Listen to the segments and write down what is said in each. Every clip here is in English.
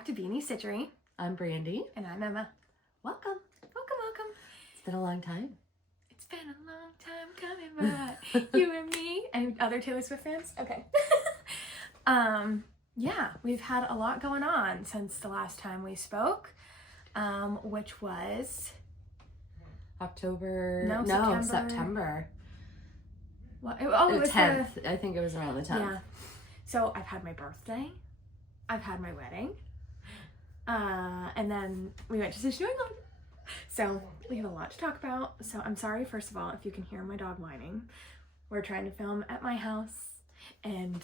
back to Stitchy. I'm Brandy. And I'm Emma. Welcome. Welcome. It's been a long time. It's been a long time coming, but you and me and other Taylor Swift fans. Okay. Yeah, we've had a lot going on since the last time we spoke, which was September. What? It was 10th. I think it was around the 10th. Yeah. So I've had my birthday. I've had my wedding. And then we went to Stitchy. So we have a lot to talk about. So I'm sorry, first of all, if you can hear my dog whining. We're trying to film at my house and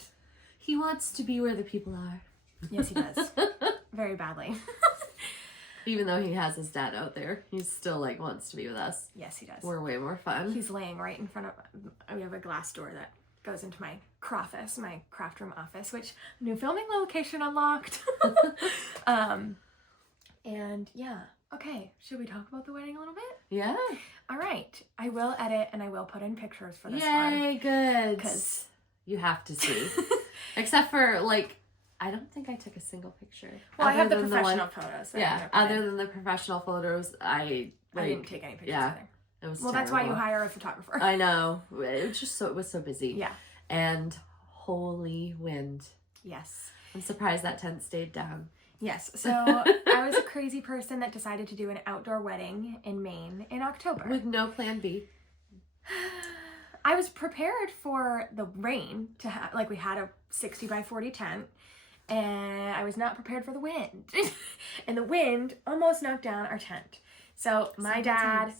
he wants to be where the people are. Yes, he does. Very badly. Even though he has his dad out there, he still wants to be with us. Yes, he does. We're way more fun. He's laying right in front of, we have a glass door that goes into my croffice, my craft room office, which new filming location unlocked. And yeah, okay, should we talk about the wedding a little bit? Yeah. All right, I will edit and I will put in pictures for this one. Yay, good. Because you have to see. Except for I don't think I took a single picture. Well, I have the professional photos. Yeah, other than the professional photos, I didn't take any pictures either. It was well, terrible. That's why you hire a photographer. I know. It was just it was so busy. Yeah. And holy wind. Yes. I'm surprised that tent stayed down. Yes. So I was a crazy person that decided to do an outdoor wedding in Maine in October. With no plan B. I was prepared for the rain to have, we had a 60 by 40 tent, and I was not prepared for the wind. And the wind almost knocked down our tent. So my dad,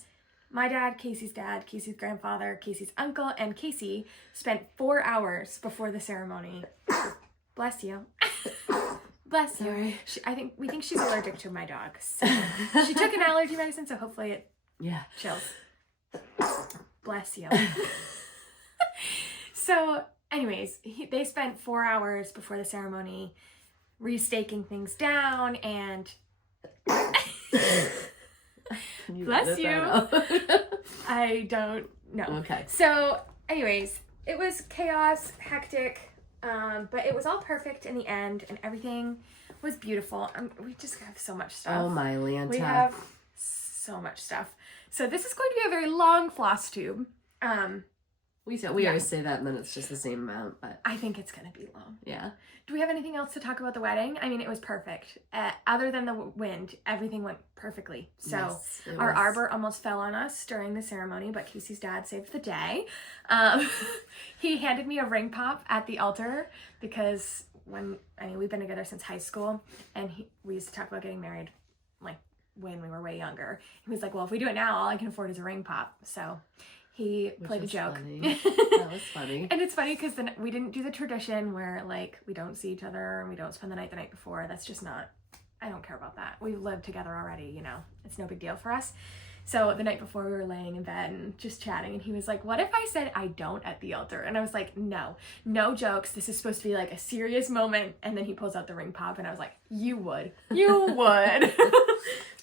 Casey's dad, Casey's grandfather, Casey's uncle, and Casey spent 4 hours before the ceremony. Bless you. Bless you. Sorry. We think she's allergic to my dog. So she took an allergy medicine, so hopefully it chills. Bless you. So anyways, they spent 4 hours before the ceremony restaking things down, and bless you. I don't know. Okay. So anyways, it was chaos, hectic, but it was all perfect in the end, and everything was beautiful. We just have so much stuff. Oh my Lanta. We have so much stuff. So this is going to be a very long Flosstube. We always say that, and then it's just the same amount, but I think it's going to be long. Yeah. Do we have anything else to talk about the wedding? I mean, it was perfect. Other than the wind, everything went perfectly. So yes, our arbor almost fell on us during the ceremony, but Casey's dad saved the day. He handed me a ring pop at the altar because we've been together since high school, and we used to talk about getting married when we were way younger. He was like, well, if we do it now, all I can afford is a ring pop. So he played a joke. That was funny. And it's funny because then we didn't do the tradition where we don't see each other and we don't spend the night before. That's just not, I don't care about that. We've lived together already, it's no big deal for us. So the night before we were laying in bed and just chatting, and he was like, what if I said I don't at the altar? And I was like, no jokes. This is supposed to be a serious moment. And then he pulls out the ring pop, and I was like, you would. But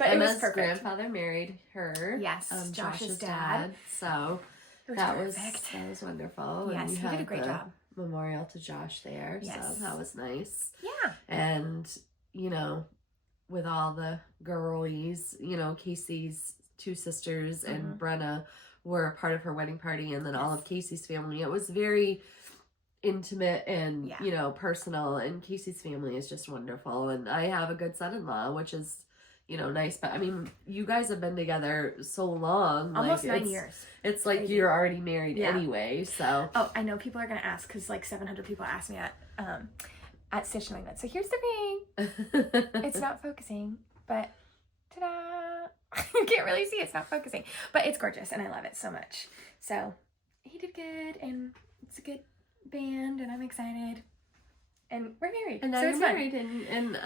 Emma's it was perfect. Grandfather married her. Yes, Josh's dad. So that was wonderful. Yes, and he did a great job. Memorial to Josh there. Yes. So that was nice. Yeah. And, with all the girlies, Casey's two sisters and Brenna were a part of her wedding party, and then all of Casey's family. It was very intimate and, personal, and Casey's family is just wonderful. And I have a good son-in-law, which is, nice. But I mean, you guys have been together so long. Almost 9 years. It's like you're already married anyway, so. Oh, I know people are going to ask, because 700 people asked me at Stitchy. So here's the ring. It's not focusing, but ta-da. You can't really see, it's not focusing. But it's gorgeous, and I love it so much. So he did good, and it's a good band, and I'm excited. And we're married. And now so you're married. And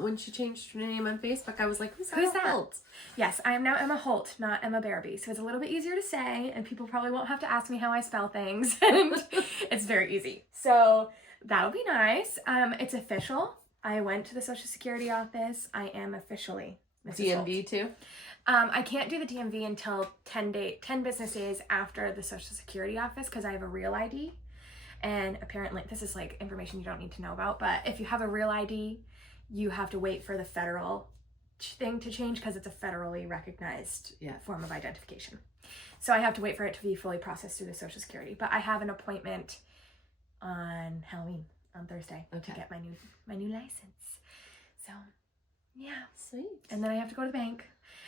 when she changed her name on Facebook, I was like, who's that? Holt? Yes, I am now Emma Holt, not Emma Barabee. So it's a little bit easier to say, and people probably won't have to ask me how I spell things. And it's very easy. So that'll be nice. It's official. I went to the Social Security office. I am officially Mrs. DMV Holt. too? I can't do the DMV until 10 business days after the Social Security office, because I have a real ID. And apparently, this is information you don't need to know about, but if you have a real ID, you have to wait for the federal thing to change because it's a federally recognized form of identification. So I have to wait for it to be fully processed through the Social Security. But I have an appointment on Halloween, on Thursday, to get my new license. So, yeah. Sweet. And then I have to go to the bank.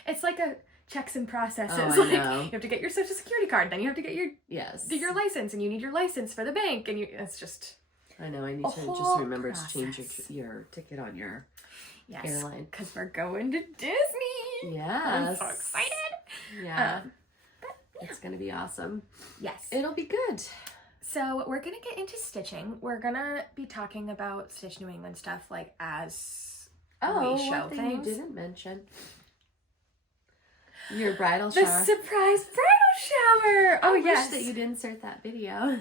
It's like a checks and processes. Oh, like, I know. you have to get your Social Security card, then you have to get your license, and you need your license for the bank, and it's just... I know, I need to just remember to change your ticket on your airline. Because we're going to Disney. Yes. I'm so excited. Yeah. It's going to be awesome. Yes. It'll be good. So we're going to get into stitching. We're going to be talking about Stitch New England stuff, like, as we show one thing things. you didn't mention. Your bridal The shower. surprise bridal shower. Oh, I yes. wish that you'd insert that video.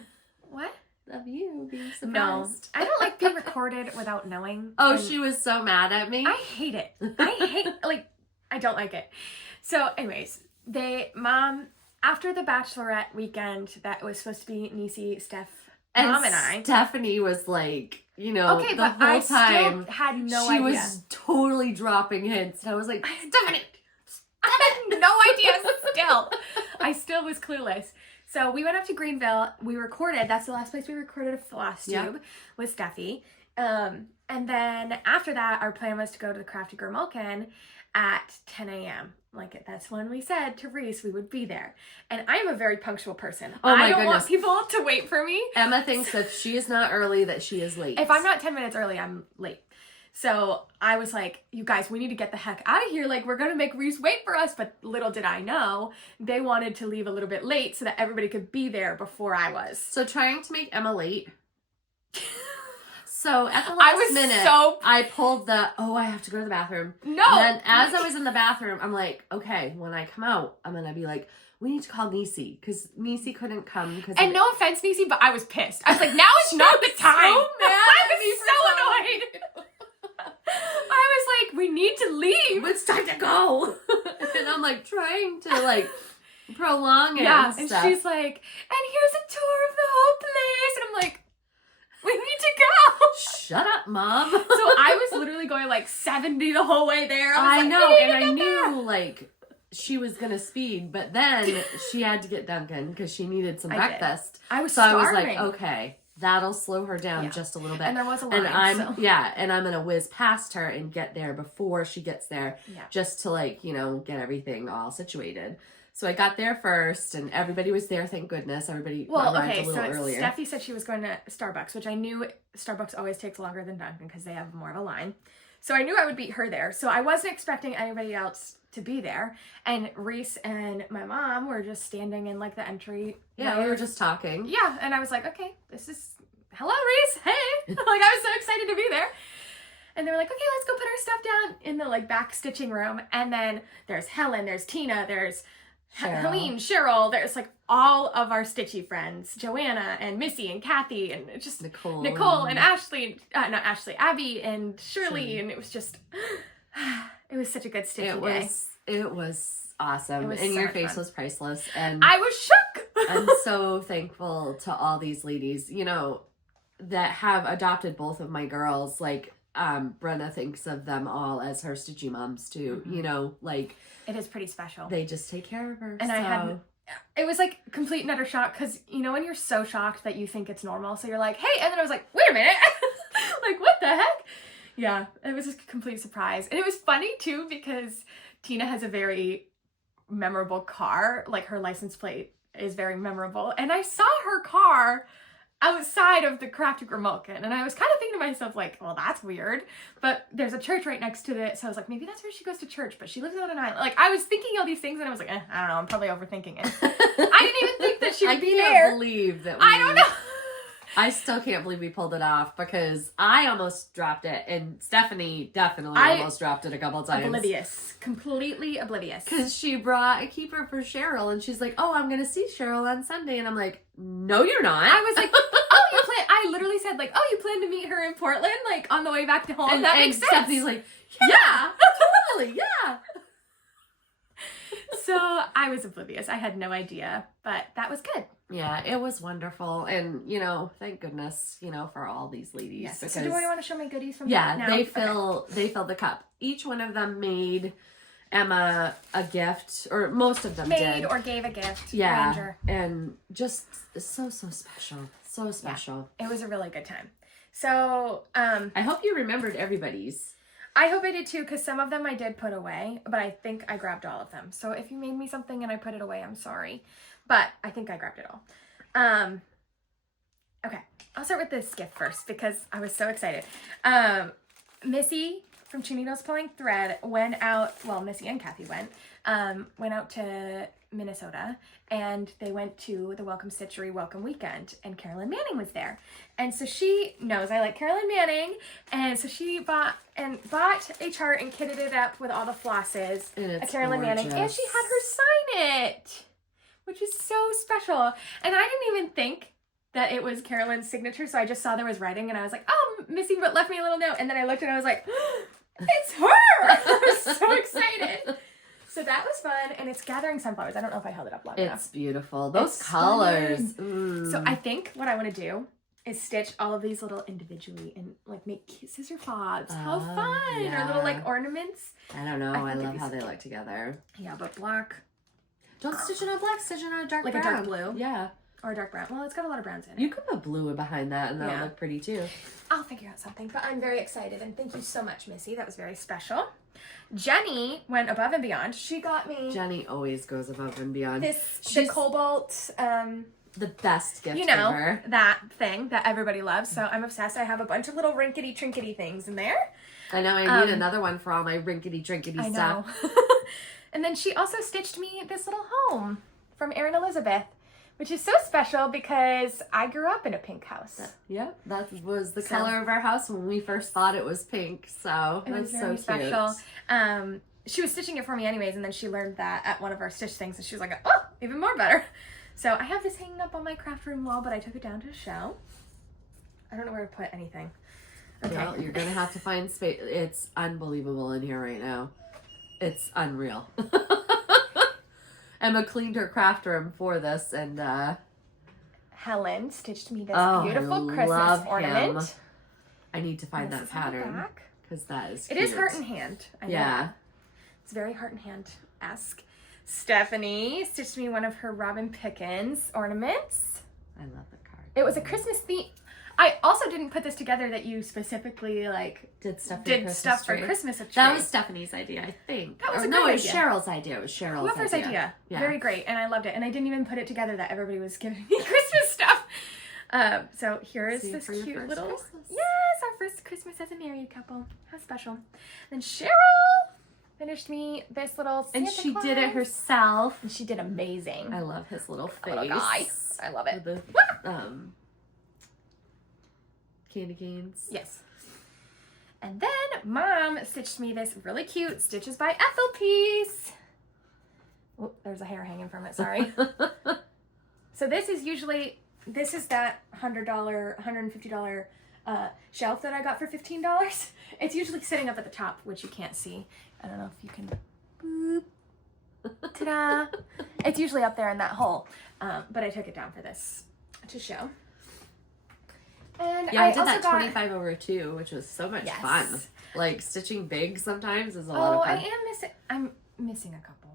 What? Of you being surprised. No. I don't like being recorded without knowing. Oh, And she was so mad at me. I hate it. I don't like it. So, anyways, after the bachelorette weekend, that was supposed to be Niecy, Steph, Mom, and I. Stephanie was like, the whole I time still had no she idea. was totally dropping hints. And I was like, Stephanie! I had no idea still. I still was clueless. So we went up to Greenville. We recorded. That's the last place we recorded a Flosstube with Steffi. And then after that, our plan was to go to the Crafty Gurmulkin at 10 a.m. Like, that's when we said to Reese we would be there. And I am a very punctual person. Oh my I don't want goodness. people to wait for me. Emma thinks that she is not early, that she is late. If I'm not 10 minutes early, I'm late. So I was like, you guys, we need to get the heck out of here. Like, we're going to make Reese wait for us. But little did I know, they wanted to leave a little bit late so that everybody could be there before I was. So trying to make Emma late. So at the last minute, I pulled I have to go to the bathroom. No. And then as I was in the bathroom, I'm like, okay, when I come out, I'm going to be like, we need to call Niecy, because Niecy couldn't come. And no offense, Niecy, but I was pissed. I was like, now is not the time. So mad I was so annoyed. I was like, we need to leave. It's time to go. And I'm like trying to like prolong it. Yeah, and and stuff. she's like, and here's a tour of the whole place. And I'm like, we need to go. Shut up, Mom. So I was literally going like 70 the whole way there. I know, and I knew like she was gonna speed, but then she had to get Duncan because she needed some breakfast. I was so starving. I was like, okay, that'll slow her down just a little bit. And there was a line. And I'm gonna whiz past her and get there before she gets there, just to like get everything all situated. So I got there first, and everybody was there. Thank goodness, everybody arrived a little earlier. Steffi said she was going to Starbucks, which I knew Starbucks always takes longer than Dunkin' because they have more of a line. So I knew I would beat her there. So I wasn't expecting anybody else to be there. And Reese and my mom were just standing in like the entry. Yeah, we were just talking. Yeah, and I was like, okay, hello, Reese. Hey, like I was so excited to be there. And they were like, okay, let's go put our stuff down in the like back stitching room. And then there's Helen, there's Tina, there's Helene, Cheryl, there's like all of our Stitchy friends, Joanna and Missy and Kathy and just Nicole and Ashley, not Ashley, Abby and Shirley. And it was just, it was such a good Stitchy day. It was awesome. Was and so your much face fun. Was priceless. And I was shook. I'm so thankful to all these ladies, that have adopted both of my girls. Like, Brenna thinks of them all as her Stitchy moms too, like it is pretty special. They just take care of her. And it was like complete and utter shock because when you're so shocked that you think it's normal, so you're like, hey, and then I was like, wait a minute, like what the heck? Yeah, it was just a complete surprise. And it was funny too because Tina has a very memorable car, like her license plate is very memorable, and I saw her car outside of the Crafty Gurmulkin, and I was kind of thinking to myself like, well, that's weird, but there's a church right next to it, so I was like, maybe that's where she goes to church, but she lives on an island. Like, I was thinking all these things, and I was like, I don't know, I'm probably overthinking it. I didn't even think that she would be there. I can't believe that I don't know. I still can't believe we pulled it off because I almost dropped it, and Stephanie definitely almost dropped it a couple times. Oblivious. Completely oblivious. Because she brought a keeper for Cheryl, and she's like, oh, I'm going to see Cheryl on Sunday. And I'm like, no, you're not. I was like, I literally said like, oh, you plan to meet her in Portland, like on the way back to home? And that makes sense. Stephanie's like, yeah, totally, yeah. So I was oblivious. I had no idea, but that was good. Yeah, it was wonderful. And, thank goodness, for all these ladies. Yes. Because, so do I want to show my goodies from yeah, now? they fill the cup. Each one of them made Emma a gift, or most of them Made did. or gave a gift. Yeah. Ranger. And just so special. So special. Yeah, it was a really good time. So, I hope you remembered everybody's. I hope I did too, because some of them I did put away, but I think I grabbed all of them. So if you made me something and I put it away, I'm sorry. But I think I grabbed it all. Okay, I'll start with this gift first because I was so excited. Missy from Two Needles Pulling Thread went out, well, Missy and Kathy went out to Minnesota, and they went to the Welcome Stitchery Welcome Weekend, and Carolyn Manning was there. And so she knows I like Carolyn Manning, and so she bought a chart and kitted it up with all the flosses of Carolyn Manning, and she had her sign it, which is so special. And I didn't even think that it was Carolyn's signature, so I just saw there was writing, and I was like, oh, Missy left me a little note, and then I looked and I was like, it's her! I was so excited. So that was fun, and it's gathering sunflowers. I don't know if I held it up long enough. It's beautiful. Those colors. So I think what I want to do is stitch all of these little individually and like make cute scissor fobs. How fun! Yeah. Or little like ornaments. I don't know. I love how they look together. Yeah, but black. Don't stitch it on black. Stitch it on a dark brown. Like a dark blue. Yeah. Or a dark brown. Well, it's got a lot of browns in it. You could put blue behind that, and that'll look pretty too. I'll figure out something, but I'm very excited, and thank you so much, Missy. That was very special. Jenny went above and beyond. She got me... Jenny always goes above and beyond. The Cobalt... the best gift ever. That thing that everybody loves. So I'm obsessed. I have a bunch of little rinkety trinkety things in there. I know. I need another one for all my rinkety trinkety stuff. I know. And then she also stitched me this little home from Erin Elizabeth, which is so special because I grew up in a pink house. Yep, that was the color of our house when we first thought it was pink. So that's so special. cute. She was stitching it for me anyways, and then she learned that at one of our stitch things, and she was like, oh, even more better. So I have this hanging up on my craft room wall, but I took it down to show. I don't know where to put anything. Okay. Well, you're going to have to find space. It's unbelievable in here right now. It's unreal. Emma cleaned her craft room for this, and Helen stitched me this beautiful Christmas ornament. I need to find that pattern because that is cute. It is heart and hand. I know. It's very heart and hand-esque. Stephanie stitched me one of her Robin Pickens ornaments. I love the card. It was a Christmas theme. I also didn't put this together that you specifically did stuff for Christmas. That was Stephanie's idea, I think. That was it was Cheryl's idea. It was Cheryl's Whoever's idea. Yeah. Very great, and I loved it. And I didn't even put it together that everybody was giving me Christmas stuff. So here is this cute little Christmas. Yes, our first Christmas as a married couple. How special. Then Cheryl finished me this little Santa and she Claus. did it herself. And she did amazing. I love his little face. Little guy. I love it. With the, candy canes. Yes. And then Mom stitched me this really cute Stitches by Ethel piece. Oh, there's a hair hanging from it, sorry. So this is that $100, $150 shelf that I got for $15. It's usually sitting up at the top, which you can't see. I don't know if you can. Boop. Ta-da. It's usually up there in that hole. But I took it down for this to show. And I did that 25/2, which was so much fun. Like stitching big sometimes is a lot of fun. I'm missing a couple.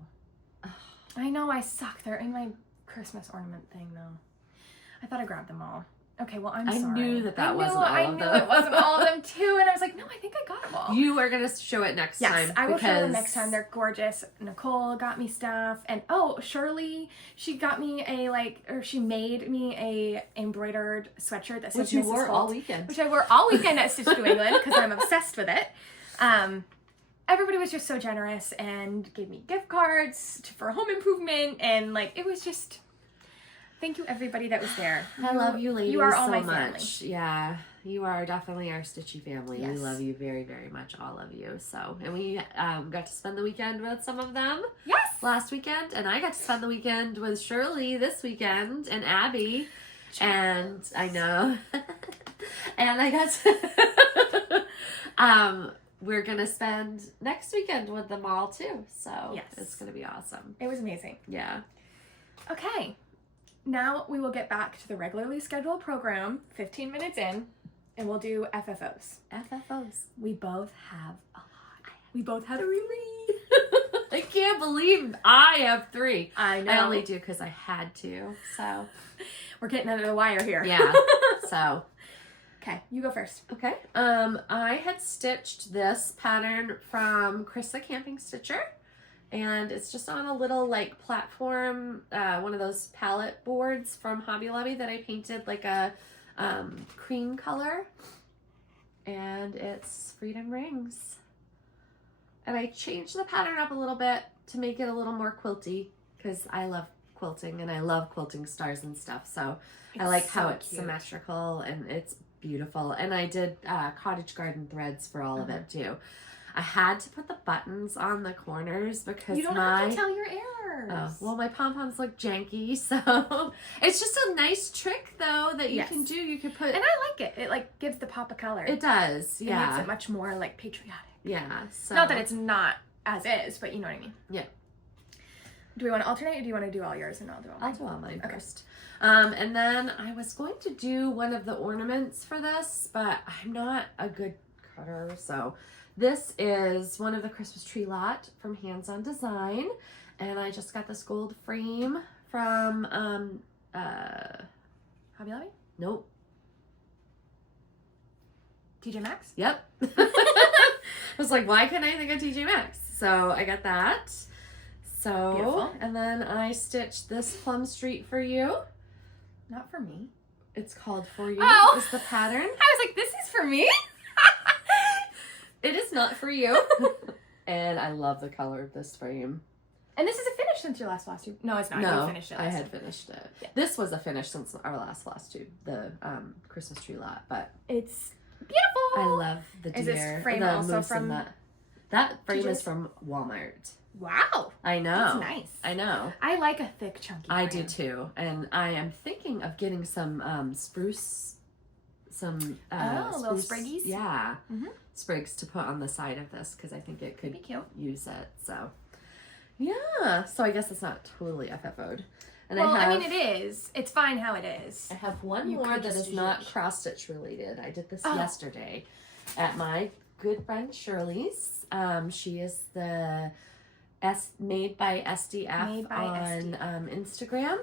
I know I suck. They're in my Christmas ornament thing though. I thought I grabbed them all. Okay, well I'm sorry. I knew that wasn't all of them. I knew it wasn't all of them too, and I was like, no, I think I got them all. You are gonna show it next time. Yes, I will show them next time. They're gorgeous. Nicole got me stuff, and Shirley, she got me she made me a embroidered sweatshirt that says which you Mrs. wore Holt, all weekend. which I wore all weekend at Stitch New England because I'm obsessed with it. Everybody was just so generous and gave me gift cards for home improvement, and it was just. Thank you, everybody that was there. I love you ladies you are all so my much. family. Yeah, you are definitely our Stitchy family. Yes. We love you very, very much, all of you. So, and we got to spend the weekend with some of them. Yes. Last weekend, and I got to spend the weekend with Shirley this weekend and Abby. And I know, and I got to we're going to spend next weekend with them all too. So Yes. it's going to be awesome. It was amazing. Yeah. Okay. Now we will get back to the regularly scheduled program, 15 minutes in, and we'll do FFOs. FFOs. We both have a lot. We both have 3. I can't believe I have 3. I know. I only do because I had to. So We're getting under the wire here. yeah. So Okay, you go first. okay. I had stitched this pattern from Chris the Camping Stitcher, and it's just on a little like platform, one of those palette boards from Hobby Lobby that I painted like a cream color, and it's Freedom Rings. And I changed the pattern up a little bit to make it a little more quilty because I love quilting and I love quilting stars and stuff. So I like how it's cute. symmetrical and it's beautiful. And I did cottage garden threads for all of it too. I had to put the buttons on the corners because You don't have to tell your errors. Oh, well, my pom-poms look janky, so it's just a nice trick though that you can do. You could put, and I like it. It like gives the pop of color. it does, It yeah, makes it much more like patriotic. yeah. So Not that it's not as is, but you know what I mean. Yeah. Do we want to alternate, or do you want to do all yours and I'll do all mine? I'll do all mine Okay. first. And then I was going to do one of the ornaments for this, but I'm not a good cutter, so this is one of the Christmas tree lot from Hands On Design, and I just got this gold frame from Hobby Lobby? nope. TJ Maxx? Yep. I was like, why couldn't I think of TJ Maxx? So I got that. So, Beautiful. and then I stitched this Plum Street for you. Not for me. It's called For You. Oh. Is the pattern. I was like, this is for me? It is not for you. And I love the color of this frame. And this is a finish since your last Flosstube. No, it's not. No, You finished it I last had time. finished it. Yeah. This was a finish since our last Flosstube, the Christmas tree lot. But It's beautiful. I love the deer. Is this frame the also moose from and that frame TJ's? is from Walmart. Wow. I know. That's nice. I know. I like a thick, chunky I frame. do too, and I am thinking of getting some spruce, some little spruce- spriggies? yeah, Mhm. sprigs to put on the side of this because I think it could Be cute. use it. So, yeah. So I guess it's not totally FFO'd. And Well, I I mean, it is. It's fine how it is. I have one You more could that just is use not it. cross stitch related. I did this Oh. yesterday at my good friend Shirley's. She is the made by SDF Made by on Instagram,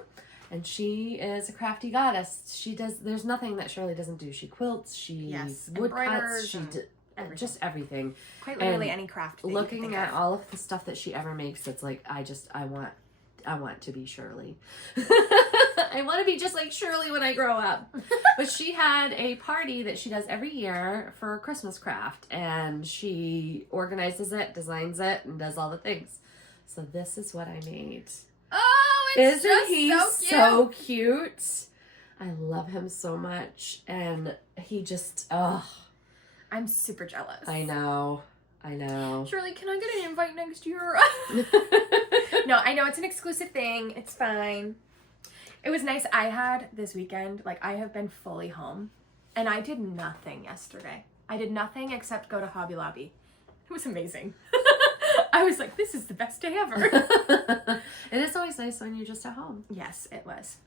and she is a crafty goddess. She does. There's nothing that Shirley doesn't do. She quilts. She Yes, wood cuts. embroiders She and everything. just everything. Quite literally and any craft. That you can Looking think at of. all of the stuff that she ever makes, it's like I want to be Shirley. I want to be just like Shirley when I grow up. But she had a party that she does every year for Christmas craft, and she organizes it, designs it, and does all the things. So this is what I made. Oh, it's Isn't just he so cute. cute? I love him so much, and he just I'm super jealous. I know. Shirley, can I get an invite next year? No, I know it's an exclusive thing. It's fine. It was nice. I had this weekend, like I have been fully home, and I did nothing yesterday. I did nothing except go to Hobby Lobby. It was amazing. I was like, this is the best day ever. It is always nice when you're just at home. Yes, it was.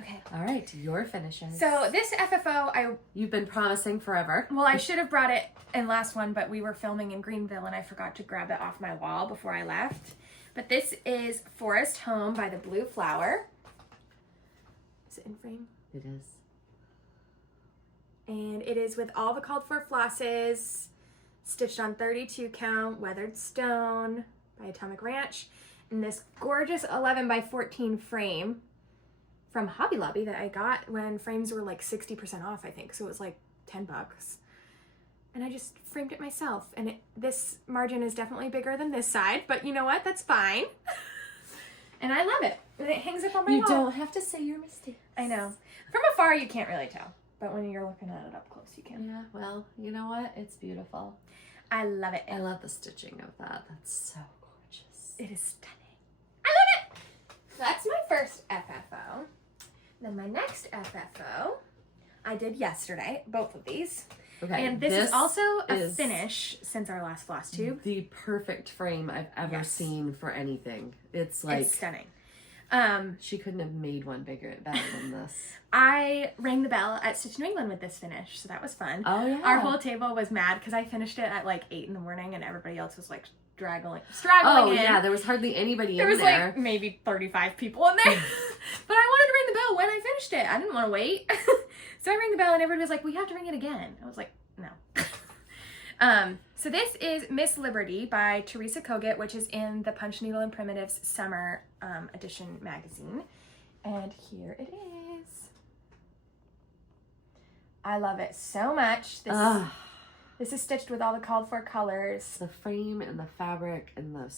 Okay. All right, your finishes. So this FFO, You've been promising forever. I should have brought it in last one, but we were filming in Greenville and I forgot to grab it off my wall before I left. But this is Forest Home by the Blue Flower. Is it in frame? It is. And it is with all the called for flosses, stitched on 32 count, weathered stone by Atomic Ranch, and this gorgeous 11 by 14 frame from Hobby Lobby that I got when frames were like 60% off, I think. So it was like $10. And I just framed it myself. And this margin is definitely bigger than this side, but you know what? That's fine. And I love it. And it hangs up on my wall. You don't have to say your mistakes. I know. From afar, you can't really tell. But when you're looking at it up close, you can. Yeah, well, you know what? It's beautiful. I love it. I love the stitching of that. That's so gorgeous. It is stunning. I love it. That's my first FFO. Then my next FFO, I did yesterday, both of these. Okay. And this is also a finish since our last Flosstube. The perfect frame I've ever seen for anything. It's like... It's stunning. She couldn't have made one better than this. I rang the bell at Stitch New England with this finish, so that was fun. Oh, yeah. Our whole table was mad because I finished it at like 8 in the morning and everybody else was like straggling Oh, in. yeah, there was hardly anybody in there. There was like maybe 35 people in there. But I wanted to ring the bell when I finished it. I didn't want to wait. So I rang the bell and everybody was like, we have to ring it again. I was like, no. So this is Miss Liberty by Teresa Kogut, which is in the Punch Needle and Primitives Summer Edition magazine. And here it is. I love it so much. This is stitched with all the called for colors. The frame and the fabric and the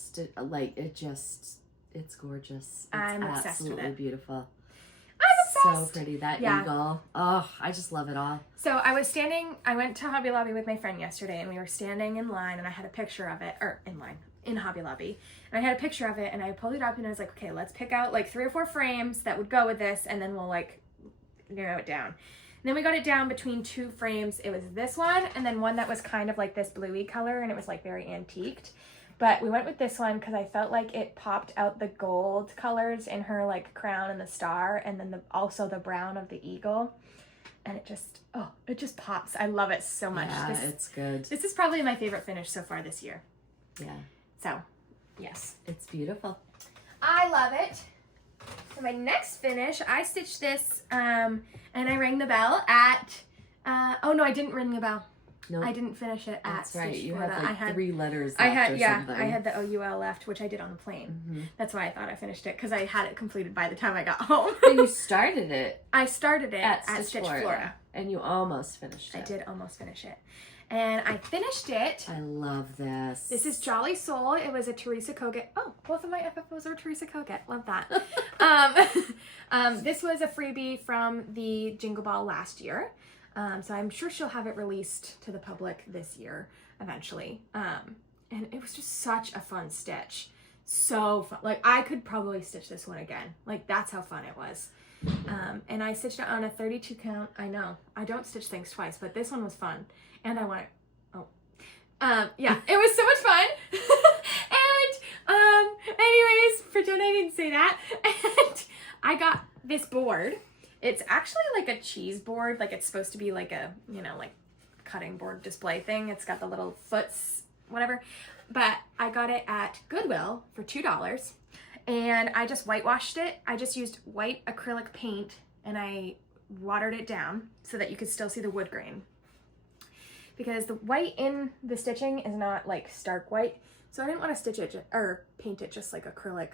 it's gorgeous. It's I'm obsessed with absolutely it. Beautiful. I'm obsessed. So pretty. That eagle. Oh, I just love it all. So I went to Hobby Lobby with my friend yesterday and we were standing in line and I had a picture of it, in Hobby Lobby. And I had a picture of it and I pulled it up and I was like, okay, let's pick out like 3 or 4 frames that would go with this and then we'll like narrow it down. And then we got it down between 2 frames. It was this one and then one that was kind of like this bluey color and it was like very antiqued. But we went with this one because I felt like it popped out the gold colors in her like crown and the star and then also the brown of the eagle. And it just pops. I love it so much. Yeah, it's good. This is probably my favorite finish so far this year. Yeah. So, yes. It's beautiful. I love it. So my next finish, I stitched this and I rang the bell at, oh no, I didn't ring the bell. Nope. I didn't finish it at That's right. Stitch You Florida. had like 3 letters left I had something. I had the OUL left, which I did on the plane. Mm-hmm. That's why I thought I finished it because I had it completed by the time I got home. But you started it. I started it at Stitch Florida. Florida. And you almost finished it. I did almost finish it. And I finished it. I love this. This is Jolly Soul. It was a Teresa Kogut. Oh, both of my FFOs are Teresa Kogut. Love that. This was a freebie from the Jingle Ball last year. So I'm sure she'll have it released to the public this year eventually. And it was just such a fun stitch. So fun. Like I could probably stitch this one again. Like that's how fun it was. And I stitched it on a 32 count. I know I don't stitch things twice, but this one was fun. And I want it. Yeah, it was so much fun. And anyways, pretend I didn't say that. And I got this board. It's actually like a cheese board. Like it's supposed to be like a, like cutting board display thing. It's got the little foots, whatever. But I got it at Goodwill for $2. And I just whitewashed it. I just used white acrylic paint and I watered it down so that you could still see the wood grain. Because the white in the stitching is not like stark white. So I didn't want to stitch it or paint it just like acrylic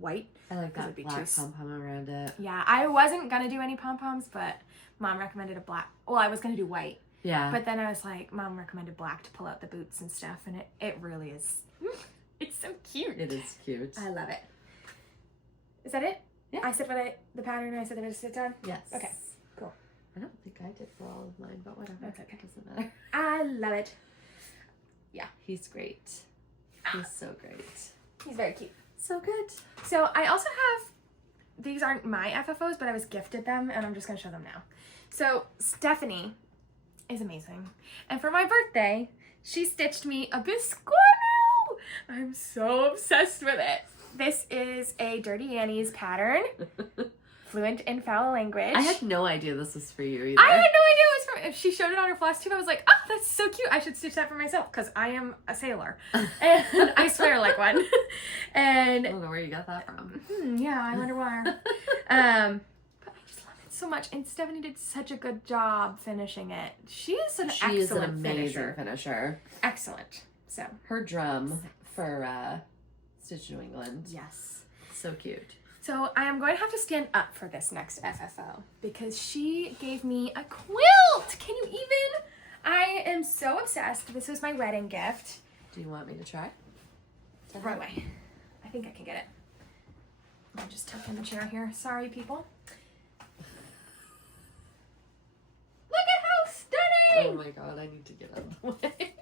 white. I like that black pom-pom around it. Yeah, I wasn't going to do any pom-poms, but Mom recommended a black. Well, I was going to do white. Yeah. But then I was like, Mom recommended black to pull out the boots and stuff. And it really is. It's so cute. It is cute. I love it. Is that it? Yeah. I said the pattern I said that I just sit on? Yes. Okay, cool. I don't think I did for all of mine, but whatever. That's okay. It doesn't matter. I love it. Yeah, he's great. He's so great. He's very cute. So good. So I also have, these aren't my FFOs, but I was gifted them and I'm just going to show them now. So Stephanie is amazing. And for my birthday, she stitched me a Biscorno. I'm so obsessed with it. This is a Dirty Annie's pattern. Fluent in foul language. I had no idea this was for you either. I had no idea it was from. If she showed it on her Flosstube, I was like, "Oh, that's so cute! I should stitch that for myself because I am a sailor, and I swear like one." And I don't know where you got that from. Yeah, I wonder why. But I just love it so much, and Stephanie did such a good job finishing it. She is an amazing finisher. Excellent. So her drum for Stitch New England. Yes, so cute. So I am going to have to stand up for this next FFO because she gave me a quilt. Can you even? I am so obsessed. This was my wedding gift. Do you want me to try? Right away. I think I can get it. I'll just tuck in the chair here. Sorry, people. Look at how stunning! Oh my god, I need to get out of the way.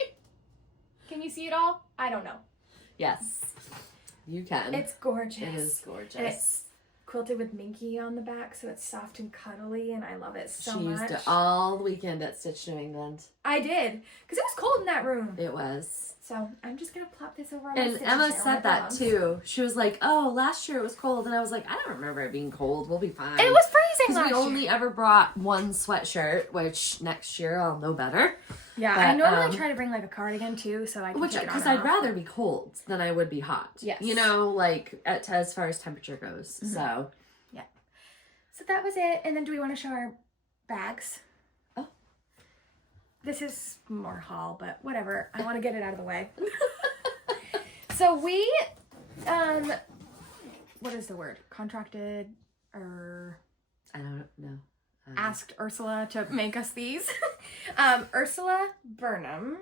Can you see it all? I don't know. Yes. You can. It's gorgeous. It is gorgeous. And it's quilted with Minky on the back, so it's soft and cuddly, and I love it so She much. used it all the weekend at Stitch New England. I did, because it was cold in that room. It was. So I'm just going to plop this over on And my Stitchy Emma chair said where it that belongs. too. She was like, oh, last year it was cold. And I was like, I don't remember it being cold. We'll be fine. It was freezing Because last we year. only ever brought one sweatshirt, which next year I'll know better. Yeah, But, I normally try to bring like a cardigan too, so I can Which, take it on because and I'd off. rather be cold than I would be hot. Yes. You know, like as far as temperature goes. Mm-hmm. So. Yeah. So that was it. And then do we want to show our bags? Oh. This is more haul, but whatever. I want to get it out of the way. So we, what is the word? Contracted or I don't know. asked Ursula to make us these. Ursula Bircham,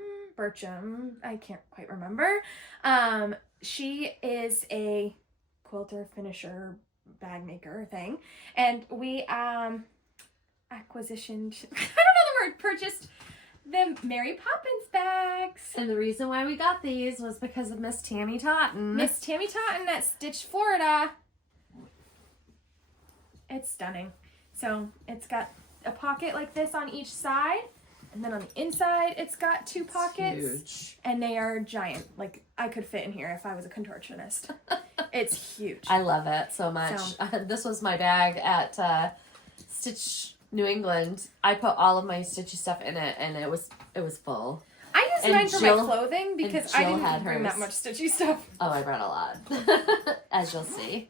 I can't quite remember. She is a quilter, finisher, bag maker thing. And we, acquisitioned, I don't know the word, purchased the Mary Poppins bags. And the reason why we got these was because of Miss Tammy Totten. Miss Tammy Totten at Stitch, Florida. It's stunning. So it's got a pocket like this on each side. And then on the inside, it's got two pockets. Huge. And they are giant. Like, I could fit in here if I was a contortionist. It's huge. I love it so much. So- This was my bag at Stitch New England. I put all of my Stitchy stuff in it, and it was full. I used and mine for Jill- my clothing because I Jill didn't had bring that hers. much Stitchy stuff. Oh, I brought a lot, as you'll see.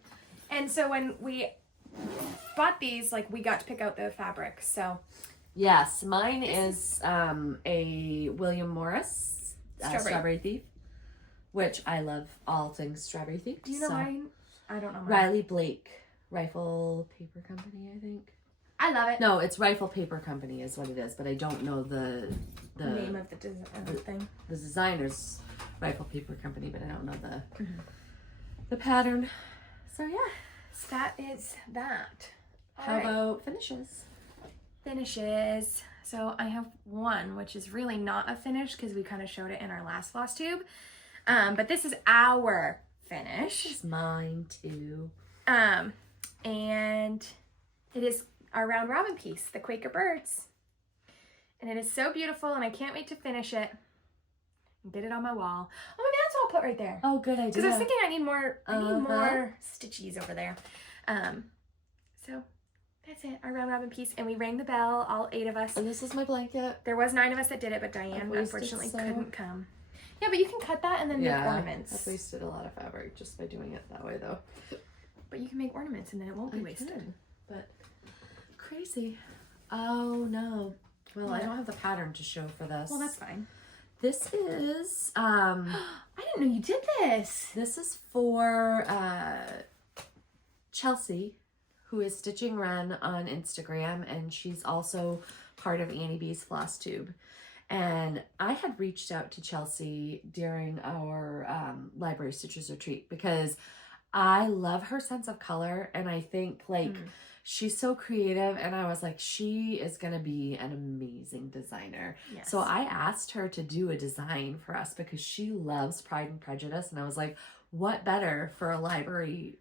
And so when we bought these, like, we got to pick out the fabric. So Yes, mine is a William Morris Strawberry Thief, which I love all things Strawberry Thief. do you know mine? I don't know mine. Riley Blake Rifle Paper Company, I think. I love it. No, it's Rifle Paper Company is what it is, but I don't know the Name of the thing. the designer's Rifle Paper Company, but I don't know the pattern. So yeah. So that is that. How about finishes? Finishes. So I have one, which is really not a finish because we kind of showed it in our last Flosstube. But this is our finish. It's mine too. And it is our round robin piece, the Quaker Birds. And it is so beautiful, and I can't wait to finish it and get it on my wall. Oh, maybe that's what I'll put right there. Oh, good idea. Because I was thinking I need more stitchies over there. So that's it, our round robin piece. And we rang the bell, all 8 of us. And this is my blanket. There was 9 of us that did it, but Diane unfortunately couldn't come. Yeah, but you can cut that and then make ornaments. I've wasted a lot of fabric just by doing it that way, though. But you can make ornaments and then it won't be wasted. Can, but crazy. Oh no. Well, I don't have the pattern to show for this. Well, that's fine. This is I didn't know you did this. This is for Chelsea, who is Stitching Ren on Instagram, and she's also part of Annie B's Flosstube. And I had reached out to Chelsea during our Library Stitchers retreat because I love her sense of color, and I think like she's so creative, and I was like, she is gonna be an amazing designer. Yes. So I asked her to do a design for us because she loves Pride and Prejudice, and I was like, what better for a library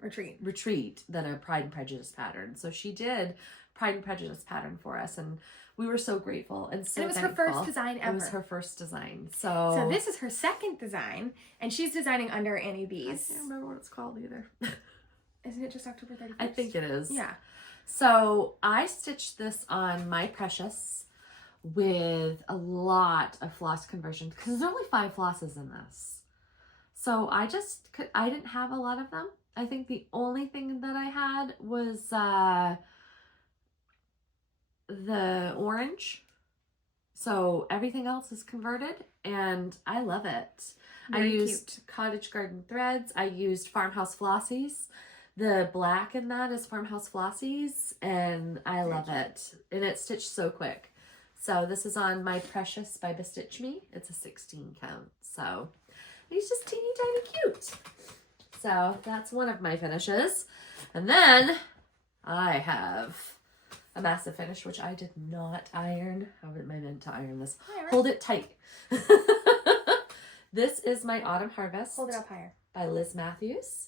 retreat than a Pride and Prejudice pattern? So she did Pride and Prejudice pattern for us, and we were so grateful and so and it was thankful. her first design ever. It was her first design. So this is her second design, and she's designing under Annie B's. I can't remember what it's called either. Isn't it just October 31st? I think it is. Yeah. So I stitched this on My Precious with a lot of floss conversions because there's only 5 flosses in this. So I didn't have a lot of them. I think the only thing that I had was the orange. So everything else is converted, and I love it. Very I used Cottage Garden threads. I used Farmhouse Flossies. The black in that is Farmhouse Flossies, and I love it. And it's stitched so quick. So this is on My Precious by Bestitch Me. It's a 16 count. So he's just teeny tiny cute. So that's one of my finishes. And then I have a massive finish, which I did not iron. How am I meant to iron this? Hold it tight. This is my Autumn Harvest. Hold it up higher. By Liz Matthews.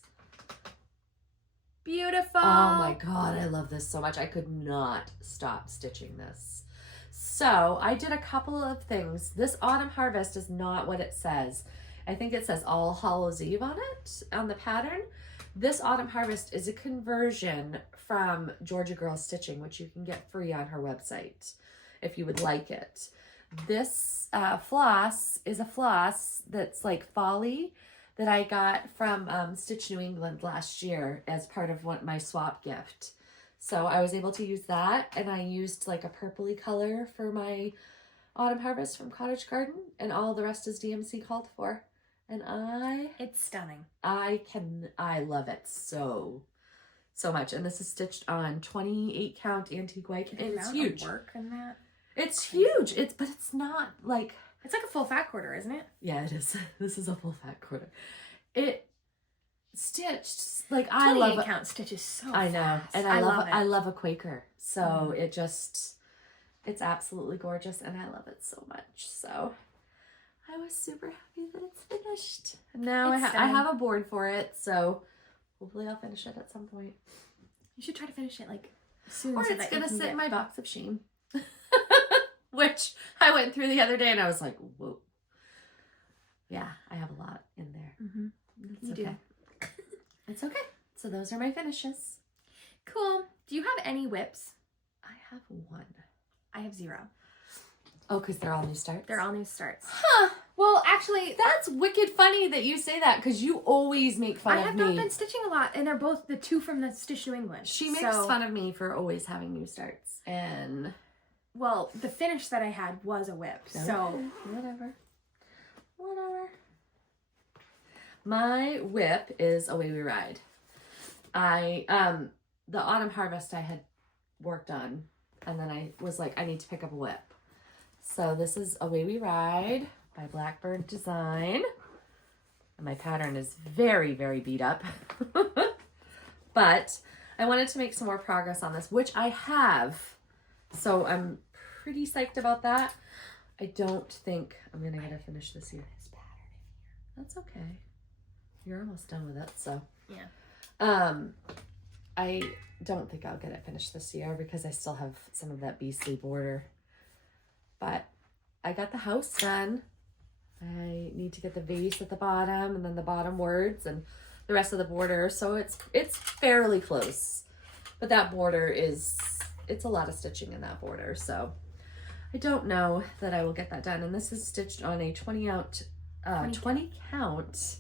Beautiful. Oh my God, I love this so much. I could not stop stitching this. So I did a couple of things. This Autumn Harvest is not what it says. I think it says All Hallows Eve on it, on the pattern. This Autumn Harvest is a conversion from Georgia Girl Stitching, which you can get free on her website if you would like it. This floss is a floss that's like folly that I got from Stitch New England last year as part of my swap gift. So I was able to use that, and I used like a purpley color for my Autumn Harvest from Cottage Garden, and all the rest is DMC called for. And it's stunning. I love it so much. And this is stitched on 28 count antique white, and it's huge. Work in that. It's huge. But it's not like, it's like a full fat quarter, isn't it? Yeah, it is. This is a full fat quarter. It stitched like I love 28 count stitch is so I know, fast. and I love it. I love a Quaker, so it's absolutely gorgeous, and I love it so much. So I was super happy that it's finished. And now I have a board for it, so hopefully I'll finish it at some point. You should try to finish it like soon, or so it's that gonna you can sit get... in my box of shame, which I went through the other day, and I was like, whoa. Yeah, I have a lot in there. Mm-hmm. It's okay. It's okay. So those are my finishes. Cool. Do you have any whips? I have one. I have 0. Oh, because they're all new starts? They're all new starts. Huh. Well, actually... That's wicked funny that you say that, because you always make fun of me. I have not been stitching a lot, and they're both the two from the Stitch New England. She makes fun of me for always having new starts. And... well, the finish that I had was a whip, so... Whatever. My whip is Away We Ride. The Autumn Harvest I had worked on, and then I was like, I need to pick up a whip. So this is Away We Ride by Blackbird Design. And my pattern is very, very beat up. But I wanted to make some more progress on this, which I have. So I'm pretty psyched about that. I don't think I'm going to get to finish this year. This pattern in here. That's okay. You're almost done with it, so. Yeah. I don't think I'll get it finished this year because I still have some of that beastly border. But I got the house done. I need to get the vase at the bottom, and then the bottom words and the rest of the border. So it's fairly close. But that border it's a lot of stitching in that border. So I don't know that I will get that done. And this is stitched on a 20 count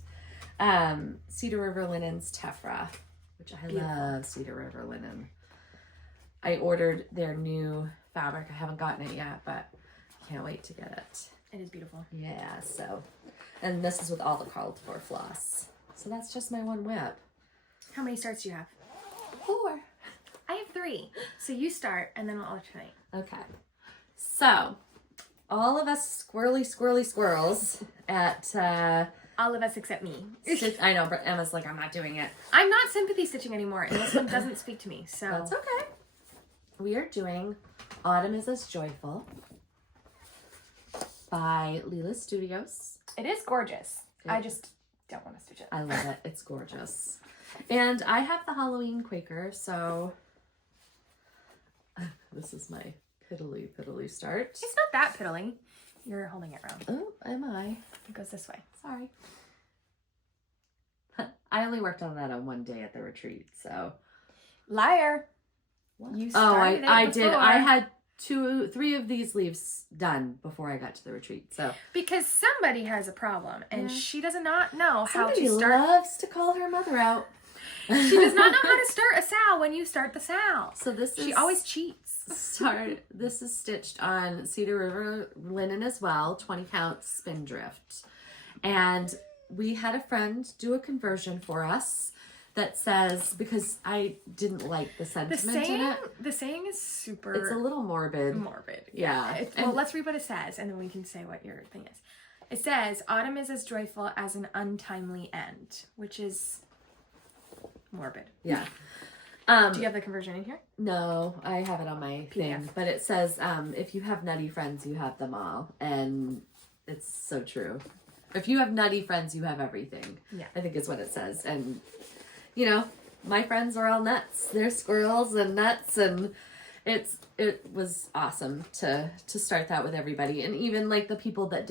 Cedar River Linens Tephra, which I love Cedar River Linen. I ordered their new fabric. I haven't gotten it yet, but I can't wait to get it. It is beautiful. Yeah, so. And this is with all the called for floss. So that's just my one whip. How many starts do you have? 4. I have 3. So you start, and then we'll alternate. Okay. So, all of us squirrels at... all of us except me. I know, but Emma's like, I'm not doing it. I'm not sympathy stitching anymore, and this one doesn't speak to me, so. That's okay. We are doing Autumn is as Joyful by Leela Studios. It is gorgeous. I just don't want to stitch it. I love it. It's gorgeous. And I have the Halloween Quaker, so this is my piddly start. It's not that piddly. You're holding it wrong. Oh, am I? It goes this way. Sorry. I only worked on that on one day at the retreat, so. Liar. What? You started I it did. before. I had 3 of these leaves done before I got to the retreat, so. Because somebody has a problem, and she does not know Somebody how to start. loves to call her mother out. She does not know how to start a sow when you start the sow. So this is. She always cheats. This is stitched on Cedar River Linen as well, 20 count Spindrift. And we had a friend do a conversion for us that says, because I didn't like the sentiment in it. The saying is super... it's a little morbid. Yeah. Well, let's read what it says, and then we can say what your thing is. It says, autumn is as joyful as an untimely end, which is morbid. Yeah. Do you have the conversion in here? No, I have it on my thing. But it says, if you have nutty friends, you have them all. And it's so true. If you have nutty friends, you have everything. Yeah. I think is what it says. And, you know, my friends are all nuts. They're squirrels and nuts, and it was awesome to start that with everybody, and even like the people that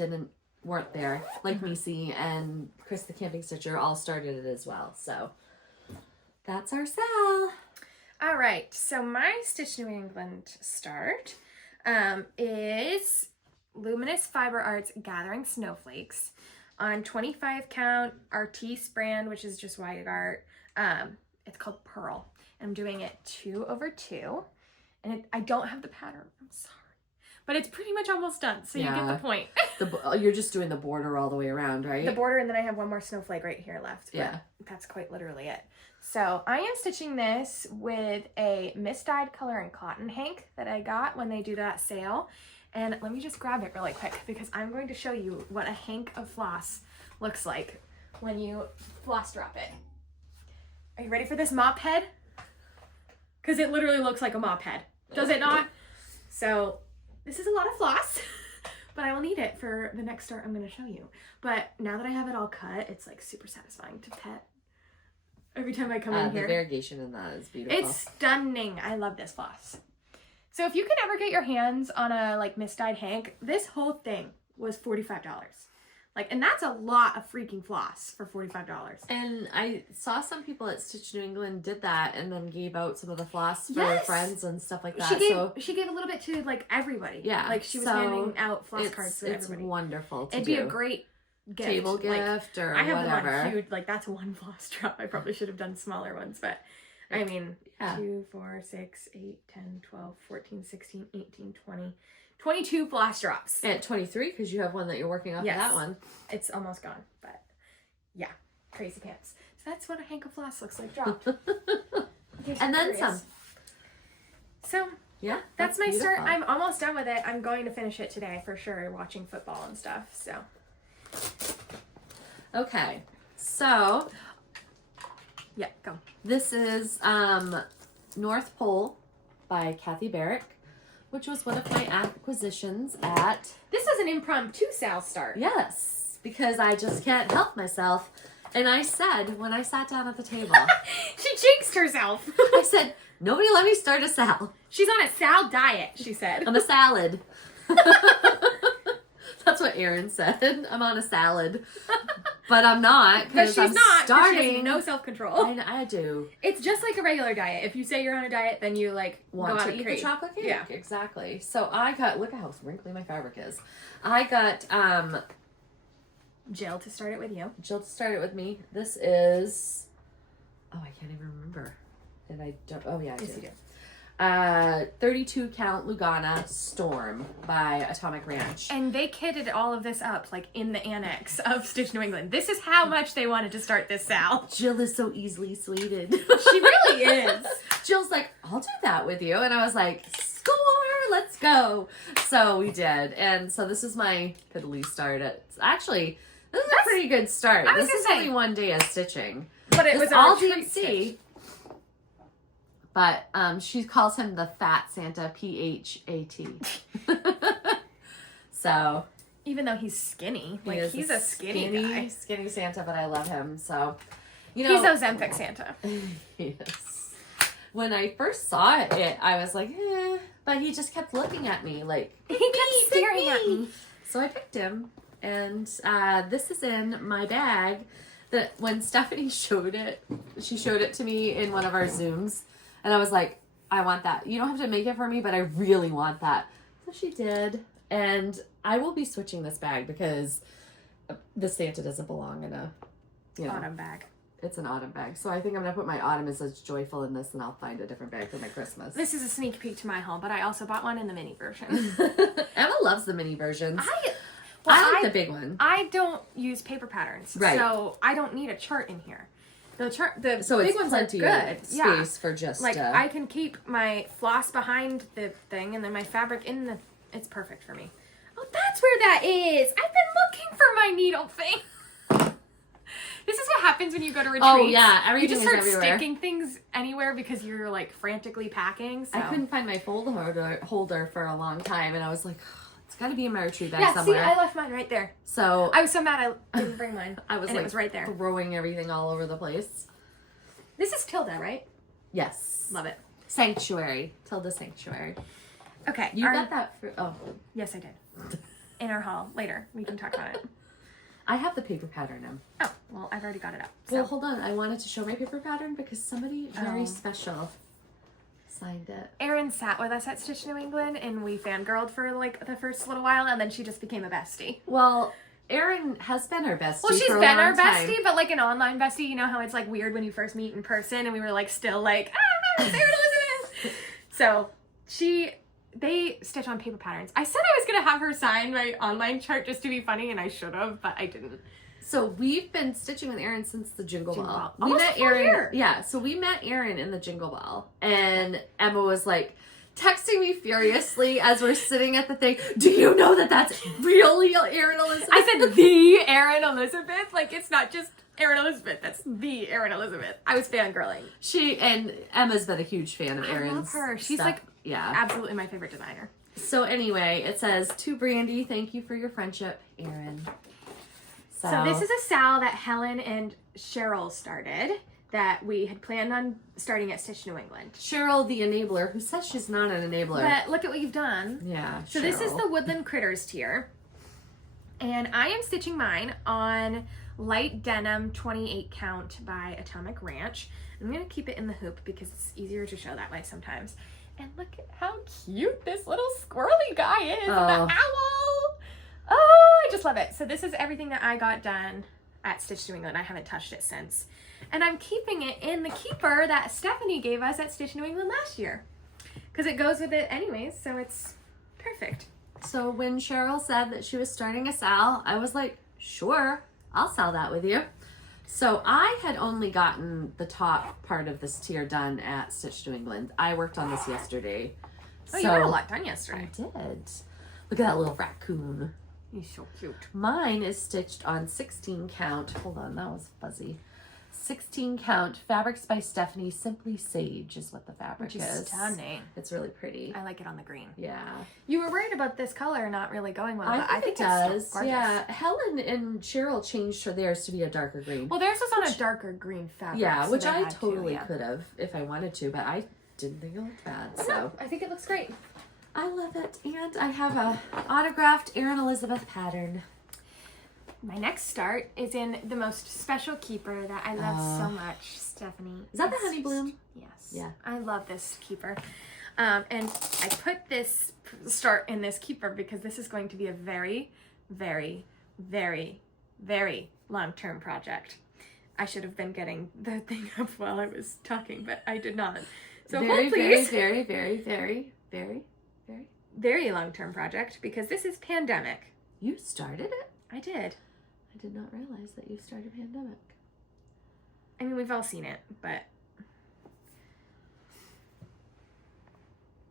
weren't there, like Missy and Chris the camping stitcher, all started it as well. So that's our sale. All right, so my Stitch New England start is Luminous Fiber Arts Gathering Snowflakes on 25 count Artiste brand, which is just white art. It's called Pearl. I'm doing it 2/2, and I don't have the pattern. I'm sorry, but it's pretty much almost done, so you get the point. You're just doing the border all the way around, right? The border, and then I have one more snowflake right here left. Yeah, that's quite literally it. So I am stitching this with a misdyed color and cotton hank that I got when they do that sale. And let me just grab it really quick because I'm going to show you what a hank of floss looks like when you floss drop it. Are you ready for this mop head? Because it literally looks like a mop head. Does it not? So this is a lot of floss, but I will need it for the next start I'm going to show you. But now that I have it all cut, it's like super satisfying to pet. Every time I come in here. The variegation in that is beautiful. It's stunning. I love this floss. So if you can ever get your hands on a like misdyed hank, this whole thing was $45. And that's a lot of freaking floss for $45. And I saw some people at Stitch New England did that and then gave out some of the floss for friends and stuff like that. She gave a little bit to like everybody. Yeah. Like she was handing out floss cards to everybody. It's wonderful to It'd be a great gift. Table gift or I have whatever. one huge, that's one floss drop. I probably should have done smaller ones, but I mean, 2, 4, 6, 8, 10, 12, 14, 16, 18, 20, 22 floss drops. At 23, because you have one that you're working off of that one. It's almost gone, but yeah, crazy pants. So that's what a hank of floss looks like dropped. And then some. So yeah, that's my start. I'm almost done with it. I'm going to finish it today for sure, watching football and stuff, so. Okay, so yeah, go. This is North Pole by Kathy Barrick, which was one of my acquisitions at... This was an impromptu sale start. Yes, because I just can't help myself. And I said, when I sat down at the table... She jinxed herself. I said, nobody let me start a sal. She's on a sal diet, she said. I'm a salad. That's what Erin said. I'm on a salad. But I'm not, because I'm starting. She has no self-control. I do. It's just like a regular diet. If you say you're on a diet, then you want to eat the chocolate cake. Yeah, exactly. So I got, look at how wrinkly my fabric is. I got Jill to start it with you. Jill to start it with me. This is, oh, I can't even remember. And I don't, oh yeah, I yes, do. You do. 32 count Lugana Storm by Atomic Ranch. And they kitted all of this up in the annex of Stitch New England. This is how much they wanted to start this sal. Jill is so easily sweeted. She really is. Jill's like, I'll do that with you. And I was like, score, let's go. So we did. And so this is my piddly start. Actually, this is a pretty good start. This is only one day of stitching. But it was all DMC. But she calls him the Fat Santa, P-H-A-T. So. Even though he's skinny. He's a skinny guy. Skinny Santa, but I love him. So, he's Ozempic Santa. Yes. When I first saw it, I was like, eh. But he just kept looking at me. He kept staring at me. So I picked him. And this is in my bag. That when Stephanie showed it, she showed it to me in one of our Zooms. And I was like, I want that. You don't have to make it for me, but I really want that. So she did. And I will be switching this bag because the Santa doesn't belong in a autumn bag. It's an autumn bag. So I think I'm going to put my autumn is as joyful in this, and I'll find a different bag for my Christmas. This is a sneak peek to my haul, but I also bought one in the mini version. Emma loves the mini versions. Well, I like the big one. I don't use paper patterns, right? So I don't need a chart in here. The so big it's ones are good. Space for just I can keep my floss behind the thing, and then my fabric in the. It's perfect for me. Oh, that's where that is. I've been looking for my needle thing. This is what happens when you go to retreats. Oh yeah, everything you just start is everywhere. sticking things anywhere because you're frantically packing. So. I couldn't find my fold holder for a long time, and I was like, it's got to be in my retreat bag somewhere. Yeah, see, I left mine right there. So I was so mad I didn't bring mine. I was it was right there, throwing everything all over the place. This is Tilda, right? Yes. Love it. Sanctuary. Tilda Sanctuary. Okay. You got that for... Oh. Yes, I did. In our haul. Later. We can talk about it. I have the paper pattern now. Oh, well, I've already got it up. So. Well, hold on. I wanted to show my paper pattern because somebody very special signed it. Erin sat with us at Stitch New England, and we fangirled for like the first little while, and then she just became a bestie. Well, Erin has been our bestie. Well, she's for a been long our bestie, time. but like an online bestie. You know how it's like weird when you first meet in person, and we were like still like, ah, it's Erin Elizabeth. So they stitch on paper patterns. I said I was gonna have her sign my online chart just to be funny, and I should have, but I didn't. So we've been stitching with Erin since the Jingle Ball. We Almost met a full Erin. year. Yeah, so we met Erin in the Jingle Ball, and Emma was like texting me furiously as we're sitting at the thing. Do you know that that's really Erin Elizabeth? I said the Erin Elizabeth. Like it's not just Erin Elizabeth. That's the Erin Elizabeth. I was fangirling. And Emma's been a huge fan of Erin's. I love her. She's stuff. like yeah, absolutely my favorite designer. So anyway, it says, to Brandy, thank you for your friendship, Erin. So this is a Sal that Helen and Cheryl started that we had planned on starting at Stitch New England. Cheryl, the enabler, who says she's not an enabler. But look at what you've done. Yeah, So this is the Woodland Critters tier. And I am stitching mine on light denim 28 count by Atomic Ranch. I'm going to keep it in the hoop because it's easier to show that way sometimes. And look at how cute this little squirrely guy is. The owl. Oh, I just love it. So this is everything that I got done at Stitch New England. I haven't touched it since. And I'm keeping it in the keeper that Stephanie gave us at Stitch New England last year. Because it goes with it anyways, so it's perfect. So when Cheryl said that she was starting a Sal, I was like, sure, I'll sell that with you. So I had only gotten the top part of this tier done at Stitch New England. I worked on this yesterday. Oh, you got a lot done yesterday. I did. Look at that little raccoon. He's so cute. Mine is stitched on 16 count. Hold on, that was fuzzy. 16 count Fabrics by Stephanie. Simply Sage is what the fabric Which is stunning. It's really pretty. I like it on the green. Yeah. You were worried about this color not really going well, but I think it it's does. gorgeous. Yeah. Helen and Cheryl changed her theirs to be a darker green. Well, theirs was on a darker green fabric. Yeah, so which they I had to, totally yeah. could have if I wanted to, but I didn't think it looked bad. So No, I think it looks great. I love it. And I have a autographed Erin Elizabeth pattern. My next start is in the most special keeper that I love so much, Stephanie. Is that the Honey Bloom? Yes. Yeah. I love this keeper. And I put this start in this keeper because this is going to be a very, very, very, very long-term project. I should have been getting the thing up while I was talking, but I did not. So very, hold please. very, very, very, very, very. Very long-term project because this is pandemic. You started it? I did. I did not realize that you started pandemic. I mean, we've all seen it, but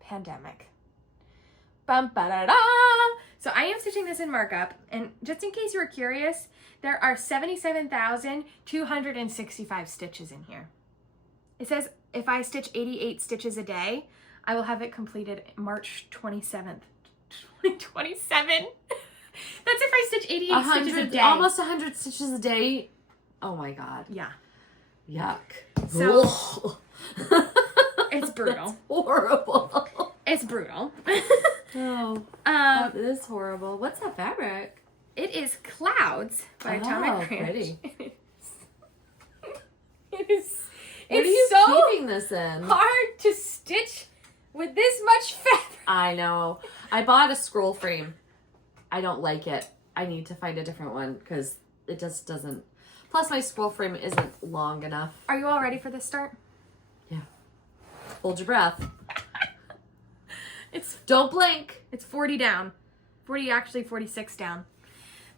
pandemic. Bum ba da da. So I am stitching this in markup, and just in case you were curious, there are 77,265 stitches in here. It says if I stitch 88 stitches a day, I will have it completed March 27th, 2027. That's if I stitch 88 stitches a day. Almost 100 stitches a day. Oh my god. Yeah. Yuck. So it's brutal. That's horrible. It's brutal. Oh, that is horrible. What's that fabric? It is Clouds by Atomic Ranch. Pretty. It's What are you so keeping this in? hard to stitch with this much fabric. I know. I bought a scroll frame. I don't like it. I need to find a different one because it just doesn't. Plus, my scroll frame isn't long enough. Are you all ready for this start? Yeah. Hold your breath. It's Don't blink. 40 down. 46 down.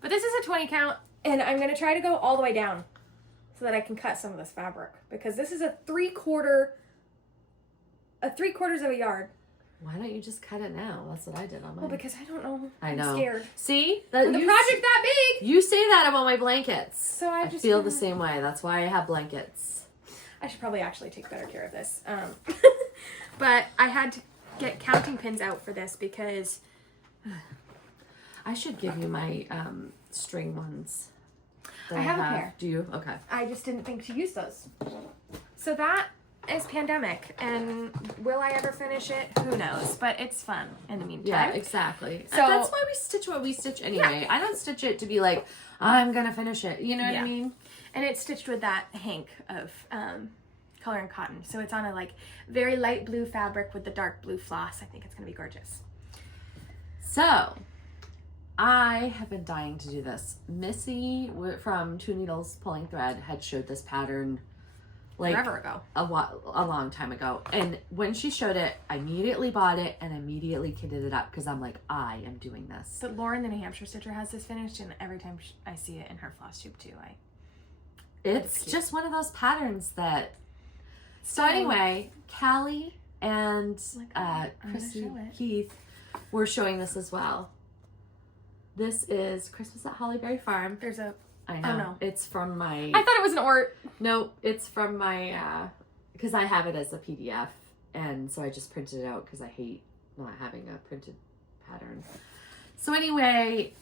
But this is a 20 count, and I'm going to try to go all the way down so that I can cut some of this fabric because this is a 3/4 of a yard. Why don't you just cut it now? That's what I did on mine. Well, because I don't know. I know. I'm scared. See? With a project that big. You say that about my blankets. So I just feel the same way. That's why I have blankets. I should probably actually take better care of this. But I had to get counting pins out for this because I should give you my string ones. that I have a pair. Do you? Okay. I just didn't think to use those. So that is pandemic, and will I ever finish it? Who knows? But it's fun in the meantime. Yeah, exactly. So that's why we stitch what we stitch anyway. I don't stitch it to be like, I'm gonna finish it. You know what I mean? And it's stitched with that hank of color and cotton. So it's on a like very light blue fabric with the dark blue floss. I think it's gonna be gorgeous. So I have been dying to do this. Missy from Two Needles Pulling Thread had showed this pattern like forever ago, a long time ago, and when she showed it, I immediately bought it and immediately kitted it up because I'm like, I am doing this. But Lauren, the New Hampshire stitcher, has this finished, and every time I see it in her Flosstube too, it's just one of those patterns that. So anyway, Callie and Chrissy Keith were showing this as well. This is Christmas at Hollyberry Farm. There's a. I know. Oh, no. It's from my. I thought it was an ort. No, it's from my. Because I have it as a PDF, and so I just printed it out because I hate not having a printed pattern. So anyway,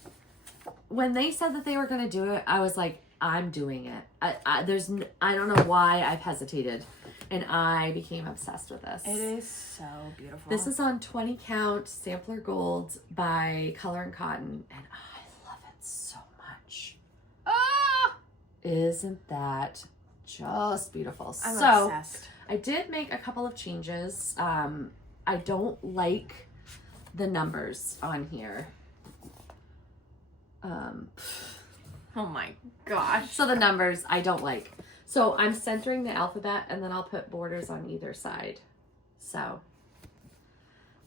when they said that they were going to do it, I was like, I'm doing it. I don't know why I've hesitated, and I became obsessed with this. It is so beautiful. This is on 20 count sampler gold by Color and Cotton, and I love it so much. Ah! Isn't that just beautiful? I'm so obsessed. I did make a couple of changes. I don't like the numbers on here. Oh my gosh. So the numbers I don't like. So I'm centering the alphabet, and then I'll put borders on either side. So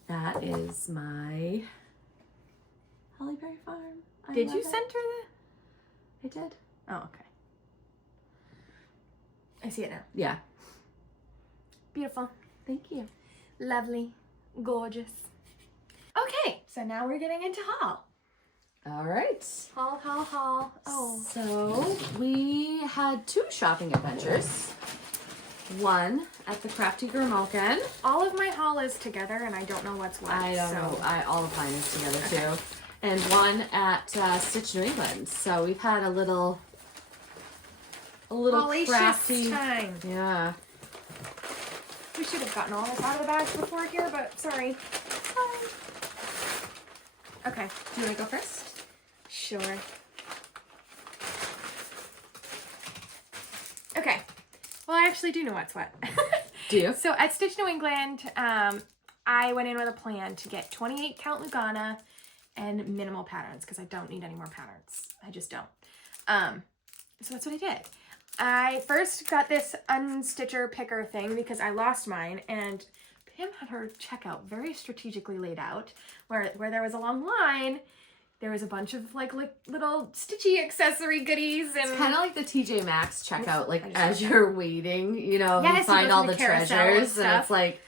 that is my Hollyberry Farm. Did you center I did. Oh, okay. I see it now. Yeah. Beautiful. Thank you. Lovely. Gorgeous. Okay, so now we're getting into haul. All right. Haul. Oh. So we had 2 shopping adventures. One at the Crafty Grimalkin. All of my haul is together, and I don't know what's what. I don't know. All of mine is together too. And one at Stitch New England. So we've had a little crafty time. Yeah. We should have gotten all this out of the bags before here, but sorry. Okay, do you want to go first? Sure. Okay. Well, I actually do know what's what. Do you? So at Stitch New England, I went in with a plan to get 28 count Lugana and minimal patterns because I don't need any more patterns. I just don't. So that's what I did. I first got this unstitcher picker thing because I lost mine, and Pam had her checkout very strategically laid out where there was a long line. There was a bunch of like little Stitchy accessory goodies, and it's kind of like the TJ Maxx checkout. Like as you're waiting, you know, yes, you find all the treasures, and it's like.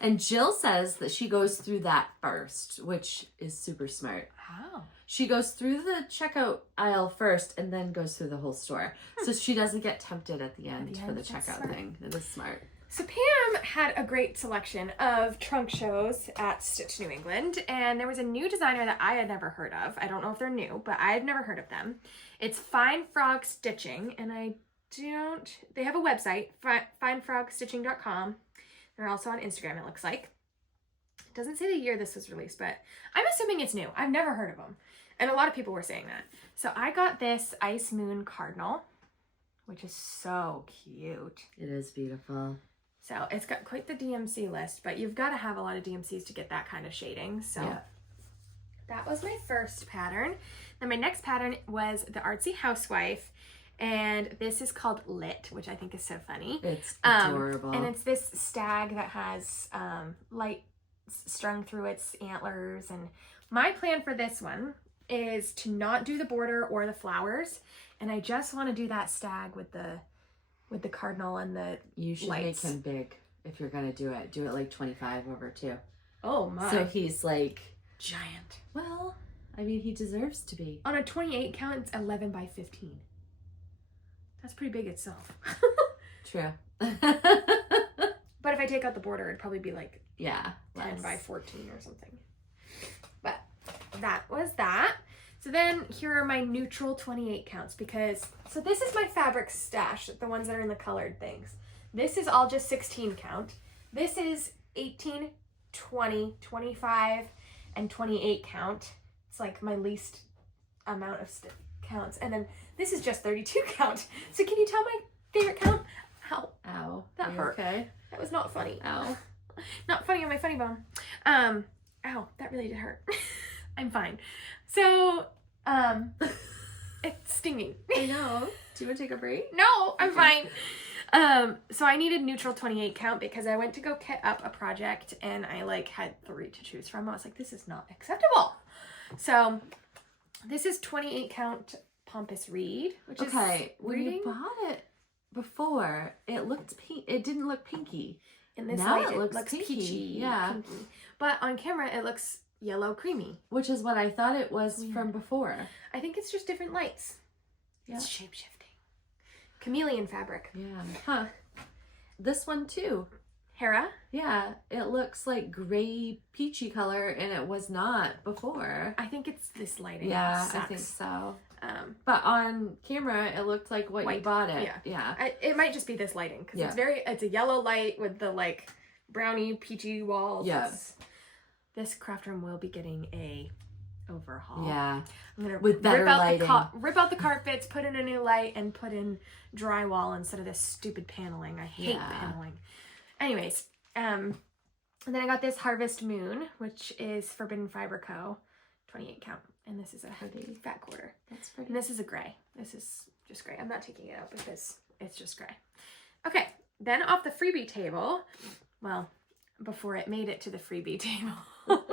And Jill says that she goes through that first, which is super smart. How? She goes through the checkout aisle first and then goes through the whole store. So she doesn't get tempted at the end for the checkout thing. It is smart. So Pam had a great selection of trunk shows at Stitch New England, and there was a new designer that I had never heard of. I don't know if they're new, but I had never heard of them. It's Fine Frog Stitching, and they have a website, finefrogstitching.com. They're also on Instagram, it looks like. It doesn't say the year this was released, but I'm assuming it's new. I've never heard of them. And a lot of people were saying that. So I got this Ice Moon Cardinal, which is so cute. It is beautiful. So it's got quite the DMC list, but you've got to have a lot of DMCs to get that kind of shading. So yeah. That was my first pattern. Then my next pattern was the Artsy Housewife. And this is called Lit, which I think is so funny. It's adorable. And it's this stag that has light strung through its antlers. And my plan for this one is to not do the border or the flowers. And I just want to do that stag with the cardinal and the You should lights. make him big if you're going to do it. Do it like 25 over 2. Oh my. So he's like... giant. Well, I mean, he deserves to be. On a 28 count, it's 11 by 15. That's pretty big itself. True. But if I take out the border, it'd probably be like 10 by 14 or something. But that was that. So then here are my neutral 28 counts so this is my fabric stash, the ones that are in the colored things. This is all just 16 count. This is 18, 20, 25, and 28 count. It's like my least amount of counts. And then this is just 32 count. So can you tell my favorite count? Ow. Ow. That hurt. Okay. That was not funny. Ow. Not funny on my funny bone. Ow, that really did hurt. I'm fine. So, it's stinging. I know. Do you want to take a break? No, I'm fine. So I needed neutral 28 count because I went to go kit up a project and I like had 3 to choose from. I was like, this is not acceptable. So this is 28 count Pompous Reed, which is when you bought it before, it looked pink. It didn't look pinky. In this now light, it looks pinky. peachy. Yeah. Pinky. But on camera, it looks yellow creamy. Which is what I thought it was from before. I think it's just different lights. Yeah. It's shape-shifting. Chameleon fabric. Yeah. Huh. This one too. Hera. Yeah. It looks like gray peachy color and it was not before. I think it's this lighting. Yeah, Sucks. I think so. But on camera, it looked like what white. you bought it. Yeah. It might just be this lighting because Yeah. it's a yellow light with the like brownie peachy walls. Yes. This craft room will be getting a overhaul. Yeah. I'm gonna with better lighting. Rip out the carpets, put in a new light, and put in drywall instead of this stupid paneling. I hate paneling. Anyways, and then I got this Harvest Moon, which is Forbidden Fiber Co. 28 count. And this is a fat quarter. That's pretty. And this is a gray. This is just gray. I'm not taking it out because it's just gray. Okay, then off the freebie table, well, before it made it to the freebie table,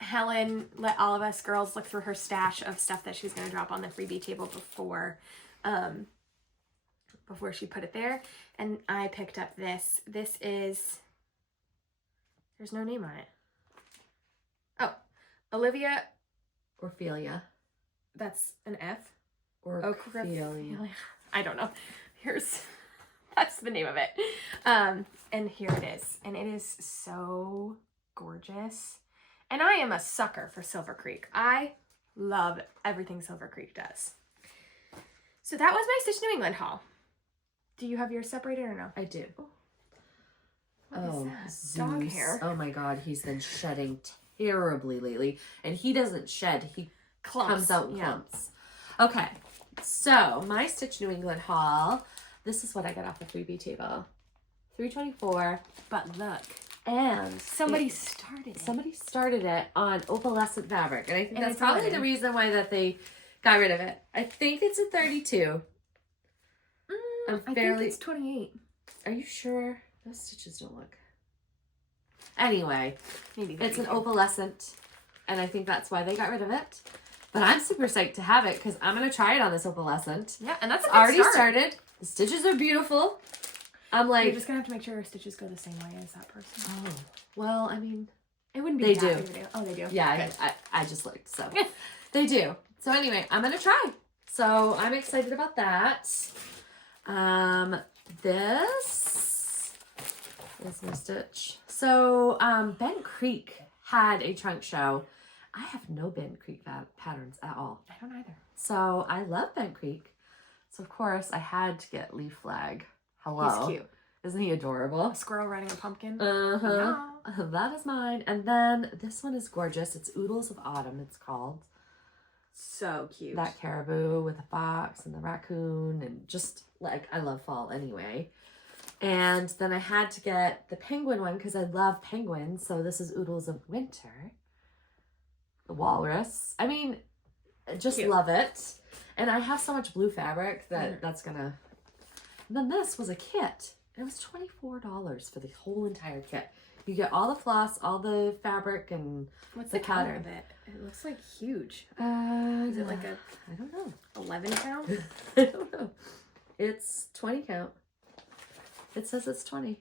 Helen let all of us girls look through her stash of stuff that she was going to drop on the freebie table before she put it there. And I picked up this. This is, there's no name on it. Oh, Olivia. Orphelia. That's an F. Orphelia. I don't know. That's the name of it. And here it is. And it is so gorgeous. And I am a sucker for Silver Creek. I love everything Silver Creek does. So that was my Stitch New England haul. Do you have yours separated or no? I do. What is that? Dog hair. Oh my god, he's been shedding terribly lately. And he doesn't shed, he comes out in clumps. Okay, so my Stitch New England haul. This is what I got off the freebie table. $3.24. But look. And somebody started it. Somebody started it on opalescent fabric. And I think And that's it's probably wood. the reason why that they got rid of it. I think it's a 32. I think it's 28. Are you sure? Those stitches don't look. Anyway, Maybe it's an opalescent. And I think that's why they got rid of it. But I'm super psyched to have it because I'm going to try it on this opalescent. Yeah, and that's a good already start. started. The stitches are beautiful. I'm like, you're just gonna have to make sure your stitches go the same way as that person. oh, well, I mean, It wouldn't be They that do. big of a deal. Oh, they do. yeah, I just looked, so they do. So anyway, I'm gonna try. So I'm excited about that. This is my stitch. So Bent Creek had a trunk show. I have no Bent Creek patterns at all. I don't either. So I love Bent Creek. So of course I had to get Leaf Flag. Hello. He's cute. Isn't he adorable? A squirrel riding a pumpkin. Uh-huh. That is mine. And then this one is gorgeous. It's Oodles of Autumn, it's called. So cute. That caribou with the fox and the raccoon and just like, I love fall anyway. And then I had to get the penguin one because I love penguins. So this is Oodles of Winter. The walrus. I mean, I just Cute. love it. And I have so much blue fabric that that's gonna... And then this was a kit. It was $24 for the whole entire kit. You get all the floss, all the fabric, and What's the the color pattern. of it? It looks like huge. Is Is it like a I don't know. 11 count? I don't know. It's 20 count. It says it's 20.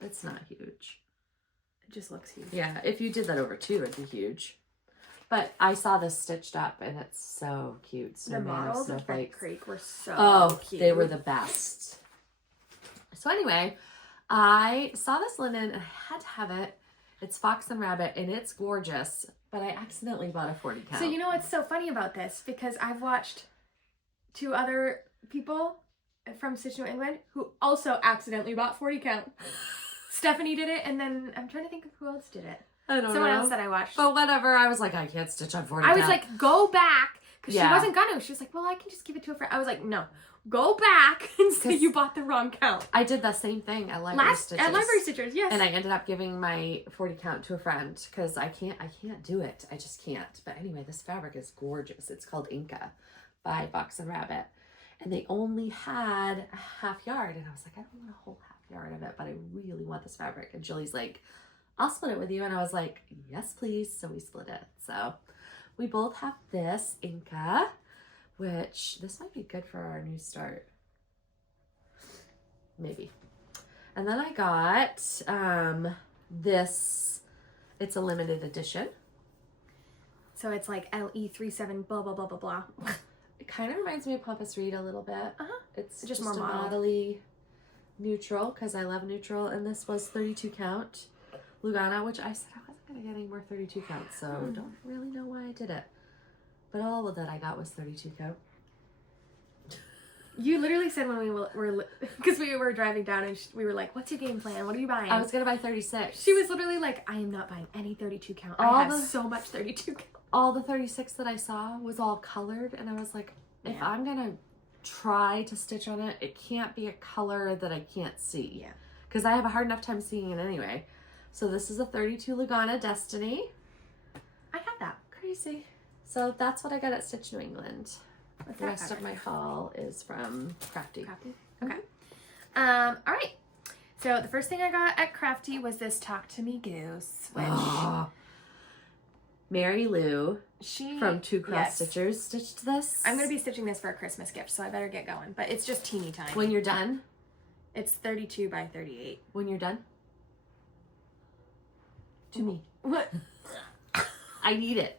It's not huge. It just looks huge. Yeah, if you did that over 2, it'd be huge. But I saw this stitched up, and it's so cute. The Snowman of models of Bent snowflakes. Creek were so cute. They were the best. So anyway, I saw this linen and I had to have it. It's Fox and Rabbit and it's gorgeous, but I accidentally bought a 40 count. So you know what's so funny about this? Because I've watched 2 other people from Stitch New England who also accidentally bought 40 count. Stephanie did it, and then I'm trying to think of who else did it. I don't know. Someone else that I watched. But whatever, I was like, I can't stitch on 40 I was count. like, go back, because she wasn't gonna. She was like, well, I can just give it to a friend. I was like, no, go back and say you bought the wrong count. I did the same thing at Library Stitches. At Library Stitches, yes. And I ended up giving my 40 count to a friend because I can't do it. I just can't. But anyway, this fabric is gorgeous. It's called Inca by Box and Rabbit. And they only had a half yard. And I was like, I don't want a whole half yard of it, but I really want this fabric. And Julie's like, I'll split it with you. And I was like, yes, please. So we split it. So we both have this Inca, which this might be good for our new start. Maybe. And then I got this. It's a limited edition. So it's like LE37 blah, blah, blah, blah, blah. It kind of reminds me of Pampas Reed a little bit. Uh-huh. It's just more more modeled. modelly neutral because I love neutral. And this was 32 count Lugana, which I said I wasn't going to get any more 32 counts. So don't really know why I did it. But all of that I got was 32 count. You literally said when we were, because we were driving down and we were like, what's your game plan? What are you buying? I was going to buy 36. She was literally like, I am not buying any 32 count. I have so much 32 count. All the 36 that I saw was all colored. And I was like, if I'm going to try to stitch on it, it can't be a color that I can't see. Yeah. Because I have a hard enough time seeing it anyway. So this is a 32 Lugana Destiny. I have that. Crazy. So that's what I got at Stitch New England. What's The that rest fabric? of my haul is from Crafty. Crafty? Okay. All right. So the first thing I got at Crafty was this Talk to Me Goose, which Mary Lou she from Two Cross Stitchers stitched this. I'm going to be stitching this for a Christmas gift, so I better get going. But it's just teeny tiny. When you're done? It's 32 by 38. When you're done? To me. What? I need it.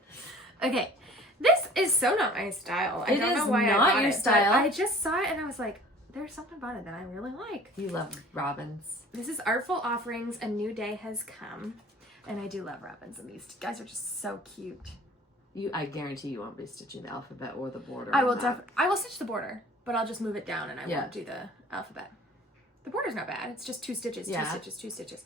Okay. This is so not my style. I don't know why I bought it. Style. I just saw it and I was like, there's something about it that I really like. You love robins. This is Artful Offerings, A New Day Has Come. And I do love robins, and these guys are just so cute. I guarantee you won't be stitching the alphabet or the border. I will stitch the border, but I'll just move it down and I won't do the alphabet. The border's not bad. It's just 2 stitches, 2 stitches, 2 stitches.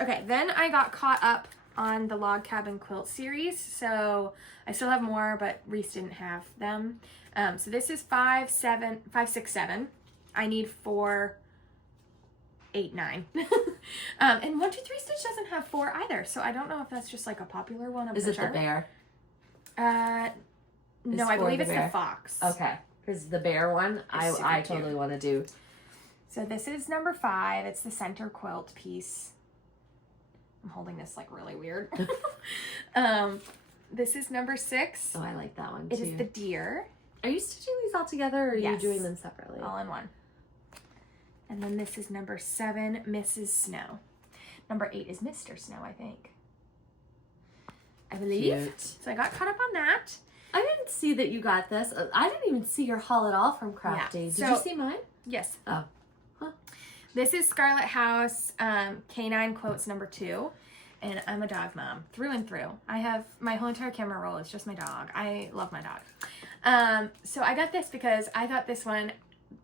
Okay, then I got caught up on the Log Cabin Quilt series, so I still have more, but Reese didn't have them. So this is 5, 6, 7. I need 4, 8, 9. And 1, 2, 3 Stitch doesn't have 4 either, so I don't know if that's just like a popular one of Is the it chart. the bear? No, I believe it's the fox. Okay, because the bear one, I totally want to do. So this is number 5. It's the center quilt piece. I'm holding this like really weird. This is number 6. Oh, I like that one too. It is the deer. Are you stitching these all together or are you doing them separately? All in one. And then this is number 7, Mrs. Snow. Number 8 is Mr. Snow, I think. I believe. Cute. So I got caught up on that. I didn't see that you got this. I didn't even see your haul at all from Crafty. Yeah. Did you see mine? Yes. Oh. Huh. This is Scarlet House Canine Quotes number 2. And I'm a dog mom through and through. I have my whole entire camera roll is just my dog. I love my dog. So I got this because I thought this one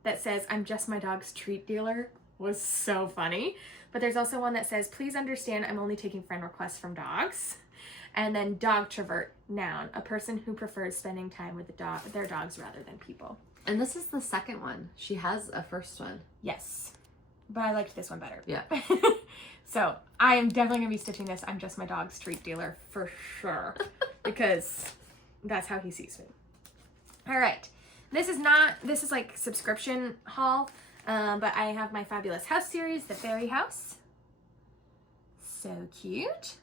that says I'm just my dog's treat dealer was so funny. But there's also one that says, please understand I'm only taking friend requests from dogs. And then dog travert, noun, a person who prefers spending time with their dogs rather than people. And this is the second one. She has a first one. Yes. But I liked this one better. Yeah. So I am definitely going to be stitching this. I'm just my dog's treat dealer for sure. Because that's how he sees me. All right. This is like subscription haul. But I have my Fabulous House series, the Fairy House. So cute.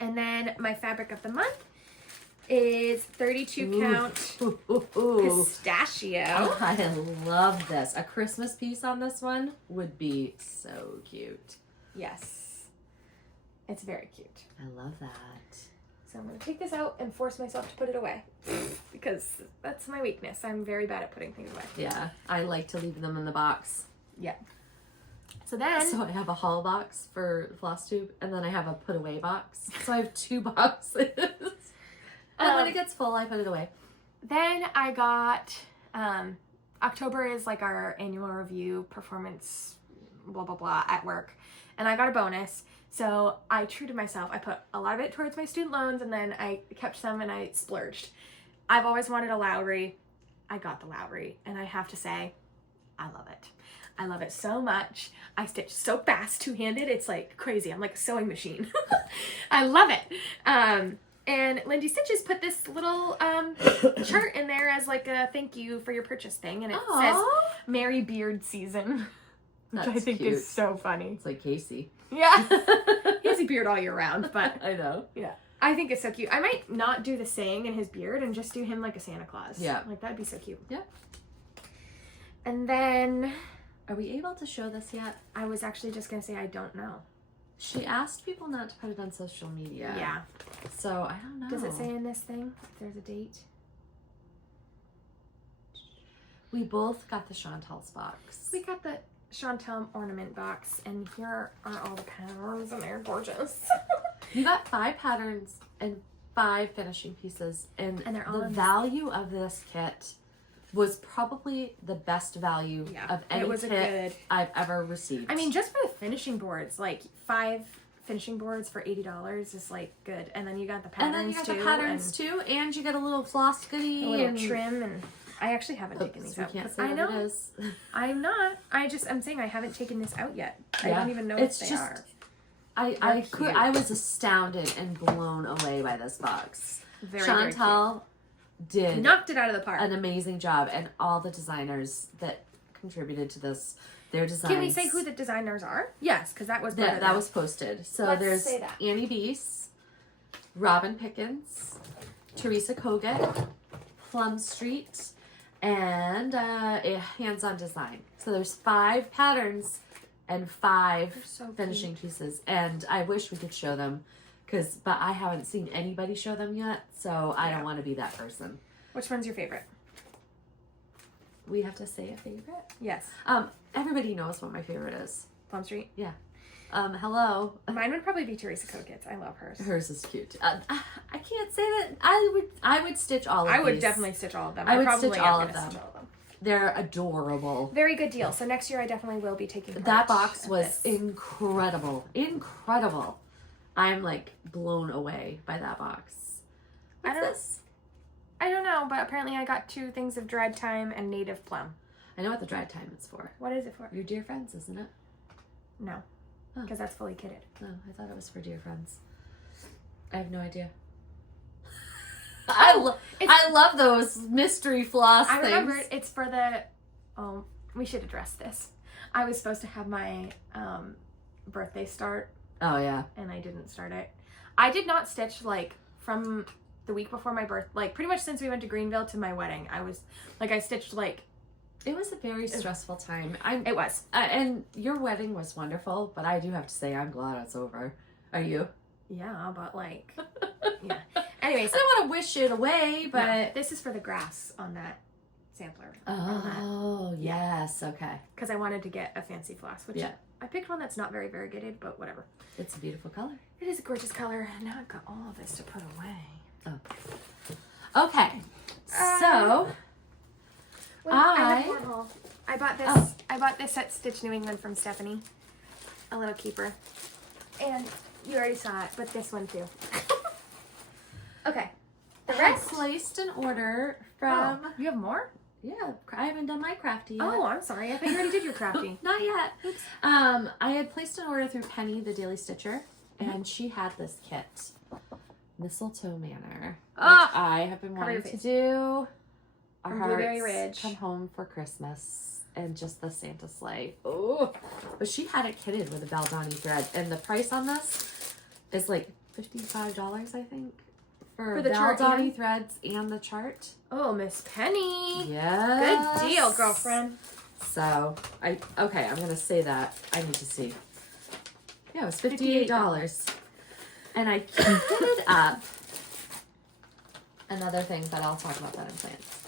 And then my fabric of the month is 32 count pistachio. I love this. A Christmas piece on this one would be so cute. Yes. It's very cute. I love that. So I'm going to take this out and force myself to put it away because that's my weakness. I'm very bad at putting things away. Yeah, I like to leave them in the box. Yeah. So I have a haul box for Flosstube, and then I have a put away box. So I have 2 boxes. And when it gets full, I put it away. Then I got October is like our annual review performance, blah, blah, blah at work. And I got a bonus. So I, true to myself, I put a lot of it towards my student loans and then I kept some and I splurged. I've always wanted a Lowry. I got the Lowry and I have to say, I love it. I love it so much. I stitch so fast, two-handed. It's like crazy. I'm like a sewing machine. I love it. And Lindy Stitches put this little chart in there as like a thank you for your purchase thing. And it says Merry Beard Season. Which I think is so funny. It's like Casey. Yeah. He has a beard all year round, but I know. Yeah. I think it's so cute. I might not do the saying in his beard and just do him like a Santa Claus. Yeah. Like that'd be so cute. Yeah. And then are we able to show this yet? I was actually just gonna say I don't know. She asked people not to put it on social media. Yeah. So I don't know. Does it say in this thing if there's a date? We both got the Chantel's box. We got the Chantel ornament box, and here are all the patterns, and they're gorgeous. You got 5 patterns and 5 finishing pieces, and they're all the value of this kit was probably the best value of any kit I've ever received. I mean, just for the finishing boards, like 5 finishing boards for $80 is like good, and then you got the patterns and then you got the patterns too, and you get a little floss goodie, a little trim, and I actually haven't taken these out. Can't say I know what it is. I'm not. I'm saying I haven't taken this out yet. Yeah. I don't even know it's what just, they are. I was astounded and blown away by this box. Very, Chantel did knocked it out of the park. An amazing job, and all the designers that contributed to this, their designs. Can we say who the designers are? Yes, because that was that was posted. So Let's there's say that. Annie Beese, Robin Pickens, Teresa Kogut, Plum Street, and Hands-On Design. So there's 5 patterns and 5 finishing pieces, and I wish we could show them, but I haven't seen anybody show them yet, so I don't want to be that person. Which one's your favorite? We have to say a favorite? Yes. Everybody knows what my favorite is. Plum Street? Yeah. Hello. Mine would probably be Teresa Kogut's. I love hers. Hers is cute. I can't say that. I would stitch all of these. I would definitely stitch all of them. I would probably stitch all of them. They're adorable. Very good deal. So next year I definitely will be taking part. That box was incredible. Incredible. I'm like blown away by that box. What's this? I don't know, but apparently I got 2 things of dried thyme and native plum. I know what the dried thyme is for. What is it for? Your dear friends, isn't it? No. Because that's fully kitted. No, I thought it was for dear friends. I have no idea. I love those mystery floss things. I remember it's for the... Oh, we should address this. I was supposed to have my birthday start. Oh, yeah. And I didn't start it. I did not stitch, like, from the week before my birth... Like, pretty much since we went to Greenville to my wedding. I stitched, like... It was a very stressful time. It was. And your wedding was wonderful, but I do have to say I'm glad it's over. Are you? Yeah, but like... yeah. Anyways. I don't want to wish it away, but... No, this is for the grass on that sampler. Oh, yes. Okay. Because I wanted to get a fancy floss, which I picked one that's not very variegated, but whatever. It's a beautiful color. It is a gorgeous color. Now I've got all of this to put away. Oh. Okay. So... I bought this. I bought this at Stitch New England from Stephanie. A little keeper. And you already saw it, but this one too. Okay. The rest. I placed an order from... Oh, you have more? Yeah, I haven't done my crafty yet. Oh, I'm sorry. I thought you already did your crafty. Not yet. Oops. I had placed an order through Penny, the Daily Stitcher, and she had this kit, Mistletoe Manor, which I have been wanting to do. Our From Blueberry Ridge. Come home for Christmas, and just the Santa sleigh. Oh, but she had it kitted with a Baldani thread, and the price on this is like $55, I think, for the Baldani threads and the chart. Oh, Miss Penny. Yes. Good deal, girlfriend. So I'm gonna say that. I need to see. Yeah, it was $58, and I kitted up another thing, but I'll talk about that in plans.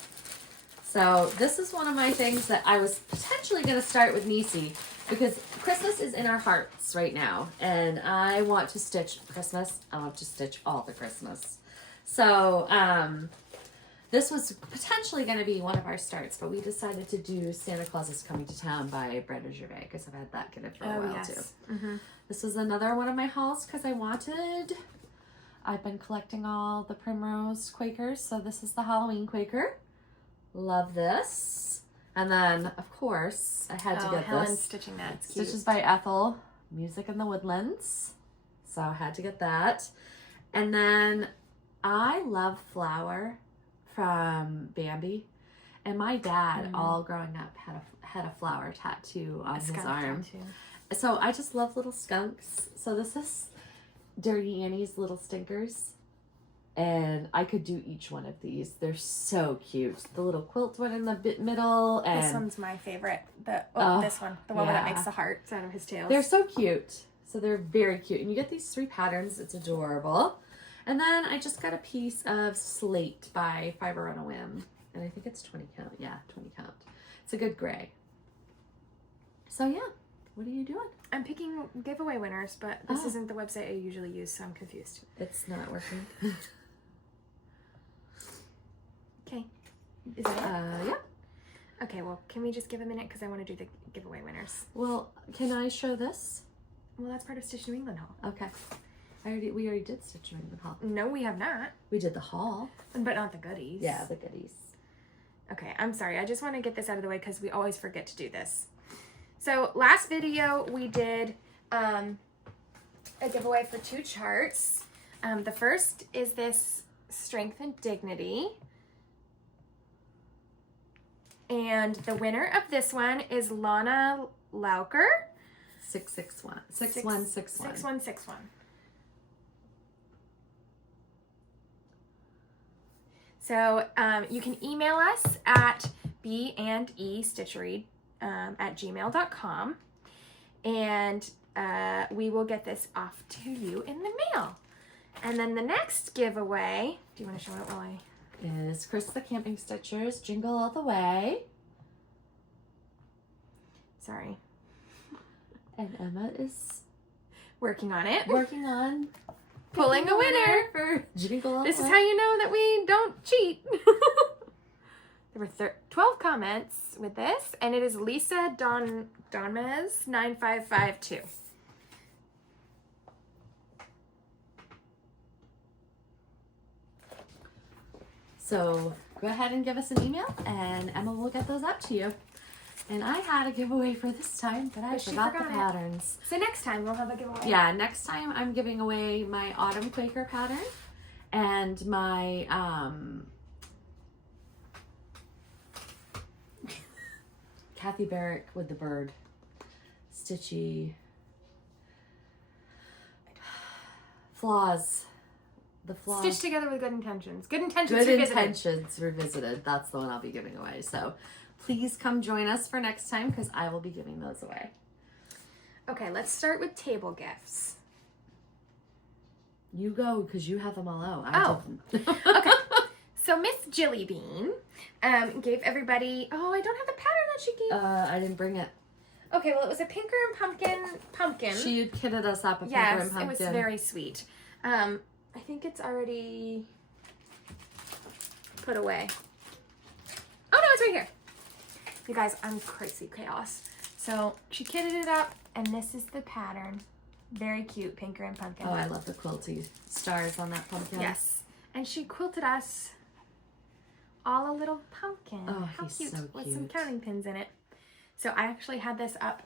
So this is one of my things that I was potentially going to start with Nisi, because Christmas is in our hearts right now, and I want to stitch Christmas. I want to stitch all the Christmas. So This was potentially going to be one of our starts, but we decided to do Santa Claus is Coming to Town by Bridal because I've had that gift for a while too. Mm-hmm. This was another one of my hauls because I've been collecting all the Primrose Quakers, so this is the Halloween Quaker. Love this. And then, of course, I had to get Helen's this. stitching that. It's cute. Stitches by Ethel, Music in the Woodlands. So I had to get that. And then I love Flower from Bambi. And my dad, all growing up, had a flower tattoo on his arm. Tattoo. So I just love little skunks. So this is Dirty Annie's Little Stinkers. And I could do each one of these. They're so cute. The little quilt one in the middle. And this one's my favorite. This one. The one that makes the hearts out of his tails. They're so cute. So they're very cute. And you get these 3 patterns. It's adorable. And then I just got a piece of Slate by Fiber on a Whim. And I think it's 20 count. Yeah, 20 count. It's a good gray. So yeah, what are you doing? I'm picking giveaway winners, but this isn't the website I usually use, so I'm confused. It's not working. Okay. Is that it? Yeah. Okay, well, can we just give a minute because I want to do the giveaway winners. Well, can I show this? Well, that's part of Stitch New England haul. Okay. We already did Stitch New England haul. No, we have not. We did the haul. But not the goodies. Yeah, the goodies. Okay, I'm sorry. I just want to get this out of the way because we always forget to do this. So last video we did a giveaway for 2 charts. The first is this Strength and Dignity. And the winner of this one is Lana Lauker. 661. 6161. 6161. So you can email us at bandestitchery@gmail.com, and we will get this off to you in the mail. And then the next giveaway, do you want to show it while I... Is Chris the Camping Stitchers Jingle All the Way. Sorry. And Emma is Working on it. working on Pulling a winner. for Jingle All the Way. This is how you know that we don't cheat. There were 12 comments with this, and it is Lisa Donmez 9552. So go ahead and give us an email, and Emma will get those out to you. And I had a giveaway for this time, but I forgot the patterns. So next time we'll have a giveaway. Yeah, next time I'm giving away my Autumn Quaker pattern and my Kathy Barrick with the bird, Stitchy, flaws. The flaws. Stitched Together with Good Intentions. Good Intentions Good Revisited. Intentions Revisited. That's the one I'll be giving away. So please come join us for next time because I will be giving those away. Okay, let's start with table gifts. You go because you have them all out. Oh. I didn't. Okay. So Miss Jillybean gave everybody... Oh, I don't have the pattern that she gave. I didn't bring it. Okay, well, it was a Pinker and Pumpkin. She kitted us up a Pinker Yes, and Pumpkin. it was very sweet. I think it's already put away. Oh, no, it's right here. You guys, I'm crazy chaos. So she kitted it up, and this is the pattern. Very cute, Pinker and Pumpkin. Oh, I love the quilty stars on that pumpkin. Yes. And she quilted us all a little pumpkin. Oh, how he's cute. so With some cute. counting pins in it. So I actually had this up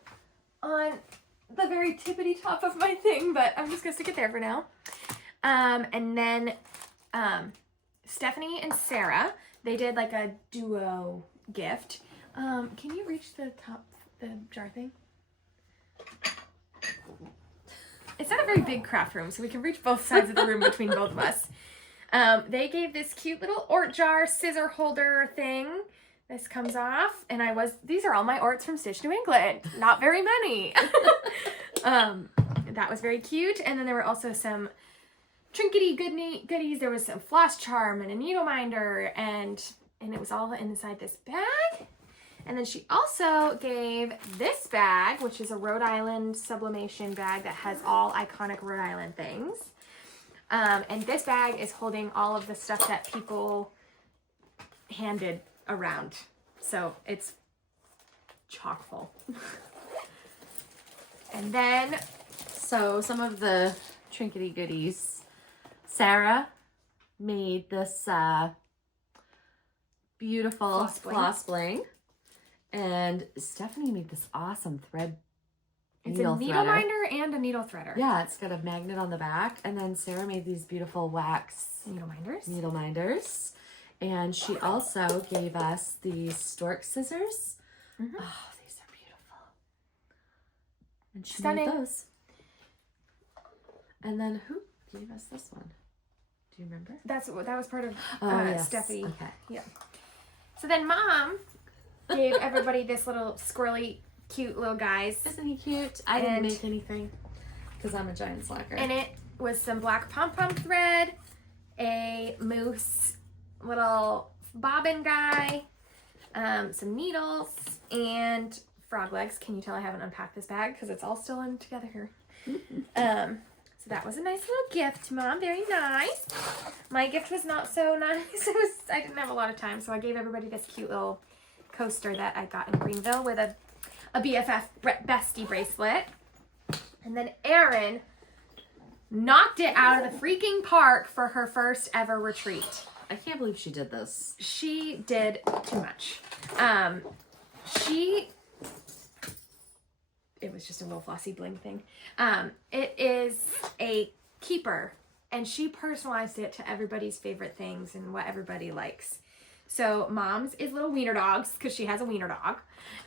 on the very tippity top of my thing, but I'm just going to stick it there for now. And then Stephanie and Sarah, they did like a duo gift. Can you reach the top, the jar thing? It's not a very big craft room, so we can reach both sides of the room between both of us. They gave this cute little ort jar scissor holder thing. This comes off, and these are all my orts from Stitch New England. Not very many. That was very cute. And then there were also some trinkety goodies. There was some floss charm and a needle minder, and it was all inside this bag. And then she also gave this bag, which is a Rhode Island sublimation bag that has all iconic Rhode Island things. And this bag is holding all of the stuff that people handed around. So it's chock full. And then, so some of the trinkety goodies. Sarah made this beautiful floss bling. And Stephanie made this awesome thread it's a needle minder and a needle threader. Yeah, it's got a magnet on the back. And then Sarah made these beautiful wax needle minders. And she also gave us these stork scissors. Mm-hmm. Oh, these are beautiful. And she made those. And then who gave us this one? Do you remember? That was part of yes. Stephanie. Okay. Yeah. So then Mom gave everybody this little squirrely, cute little guys. Isn't he cute? I didn't make anything because I'm a giant slacker. And it was some black pom-pom thread, a moose little bobbin guy, some needles, and frog legs. Can you tell I haven't unpacked this bag because it's all still in together here? So that was a nice little gift, Mom. Very nice. My gift was not so nice. I didn't have a lot of time, so I gave everybody this cute little coaster that I got in Greenville with a BFF bestie bracelet. And then Erin knocked it out of the freaking park for her first ever retreat. I can't believe she did this. She did too much. It was just a little flossy bling thing. It is a keeper, and she personalized it to everybody's favorite things and what everybody likes. So Mom's is little wiener dogs because she has a wiener dog,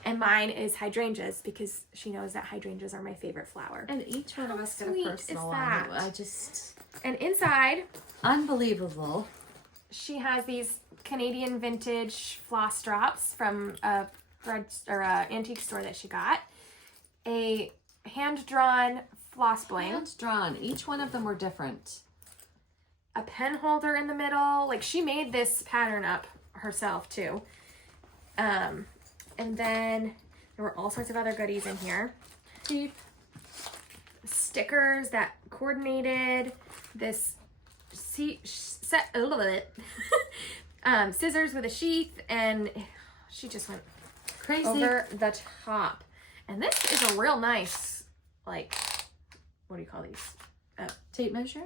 and mine is hydrangeas because she knows that hydrangeas are my favorite flower. And each one of us got a personal one. And inside, unbelievable. She has these Canadian vintage floss drops from a antique store that she got. A hand-drawn floss bling. Hand-drawn. Each one of them were different. A pen holder in the middle. Like, she made this pattern up herself, too. And then there were all sorts of other goodies in here. Stickers that coordinated. This set a little bit. Scissors with a sheath, and she just went crazy over the top. And this is a real nice, like, what do you call these? Tape measure?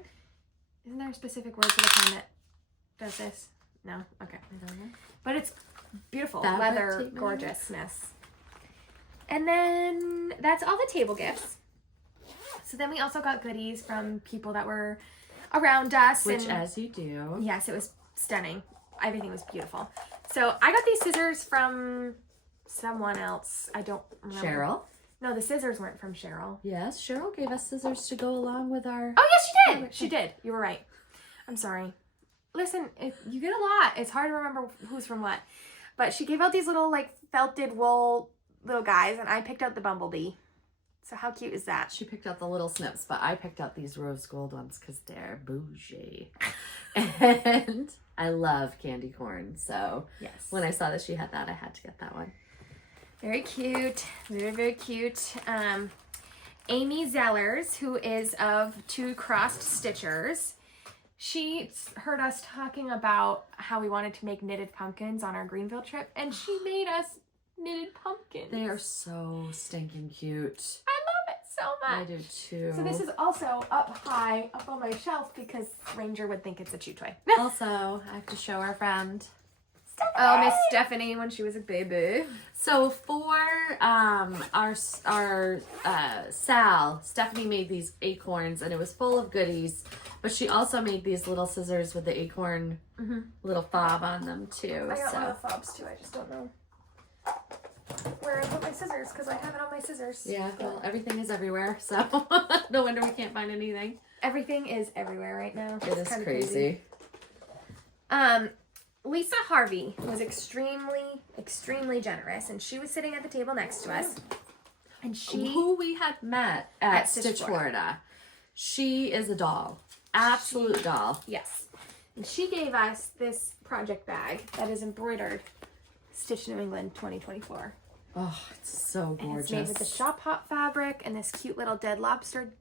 Isn't there a specific word for the kind that does this? No? Okay. I don't know. But it's beautiful. Fabric leather gorgeousness. And then that's all the table gifts. So then we also got goodies from people that were around us. Which, as you do. Yes, it was stunning. Everything was beautiful. So I got these scissors from someone else. I don't remember. Cheryl? No, the scissors weren't from Cheryl. Yes, Cheryl gave us scissors to go along with our... Oh, yes, she did! She did. You were right. I'm sorry. Listen, you get a lot. It's hard to remember who's from what. But she gave out these little, like, felted wool little guys, and I picked out the bumblebee. So how cute is that? She picked out the little snips, but I picked out these rose gold ones because they're bougie. And I love candy corn, so yes, when I saw that she had that, I had to get that one. Very cute. Very, very cute. Amy Zellers, who is of Two Crossed Stitchers, she heard us talking about how we wanted to make knitted pumpkins on our Greenville trip, and she made us knitted pumpkins. They are so stinking cute. I love it so much. I do too. So this is also up high, up on my shelf, because Ranger would think it's a chew toy. Also, I have to show our friend Stephanie. Oh, Miss Stephanie when she was a baby. So for our Sal, Stephanie made these acorns, and it was full of goodies. But she also made these little scissors with the acorn little fob on them too. I got one of the fobs too. I just don't know where I put my scissors because I have it on my scissors. Yeah, well, everything is everywhere, so no wonder we can't find anything. Everything is everywhere right now. It is crazy. Lisa Harvey was extremely generous, and she was sitting at the table next to us. And who we had met at Stitch Florida. She is a doll. Absolute doll. Yes. And she gave us this project bag that is embroidered Stitch New England 2024. Oh, it's so gorgeous. And it's made with the shop hop fabric and this cute little dead lobster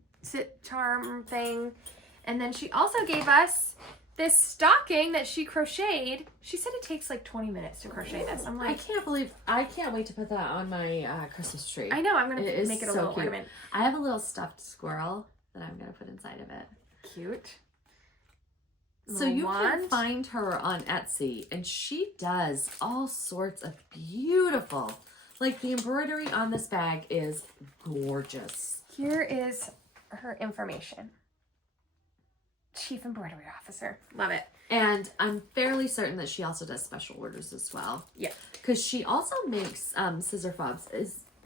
charm thing. And then she also gave us this stocking that she crocheted. She said it takes like 20 minutes to crochet this. I'm like, I can't wait to put that on my Christmas tree. I know, I'm going to It make it a is little so cute. ornament. I have a little stuffed squirrel that I'm going to put inside of it. Cute. So you can find her on Etsy, and she does all sorts of beautiful, like the embroidery on this bag is gorgeous. Here is her information. Chief Embroidery Officer. Love it. And I'm fairly certain that she also does special orders as well. Yeah. Because she also makes scissor fobs.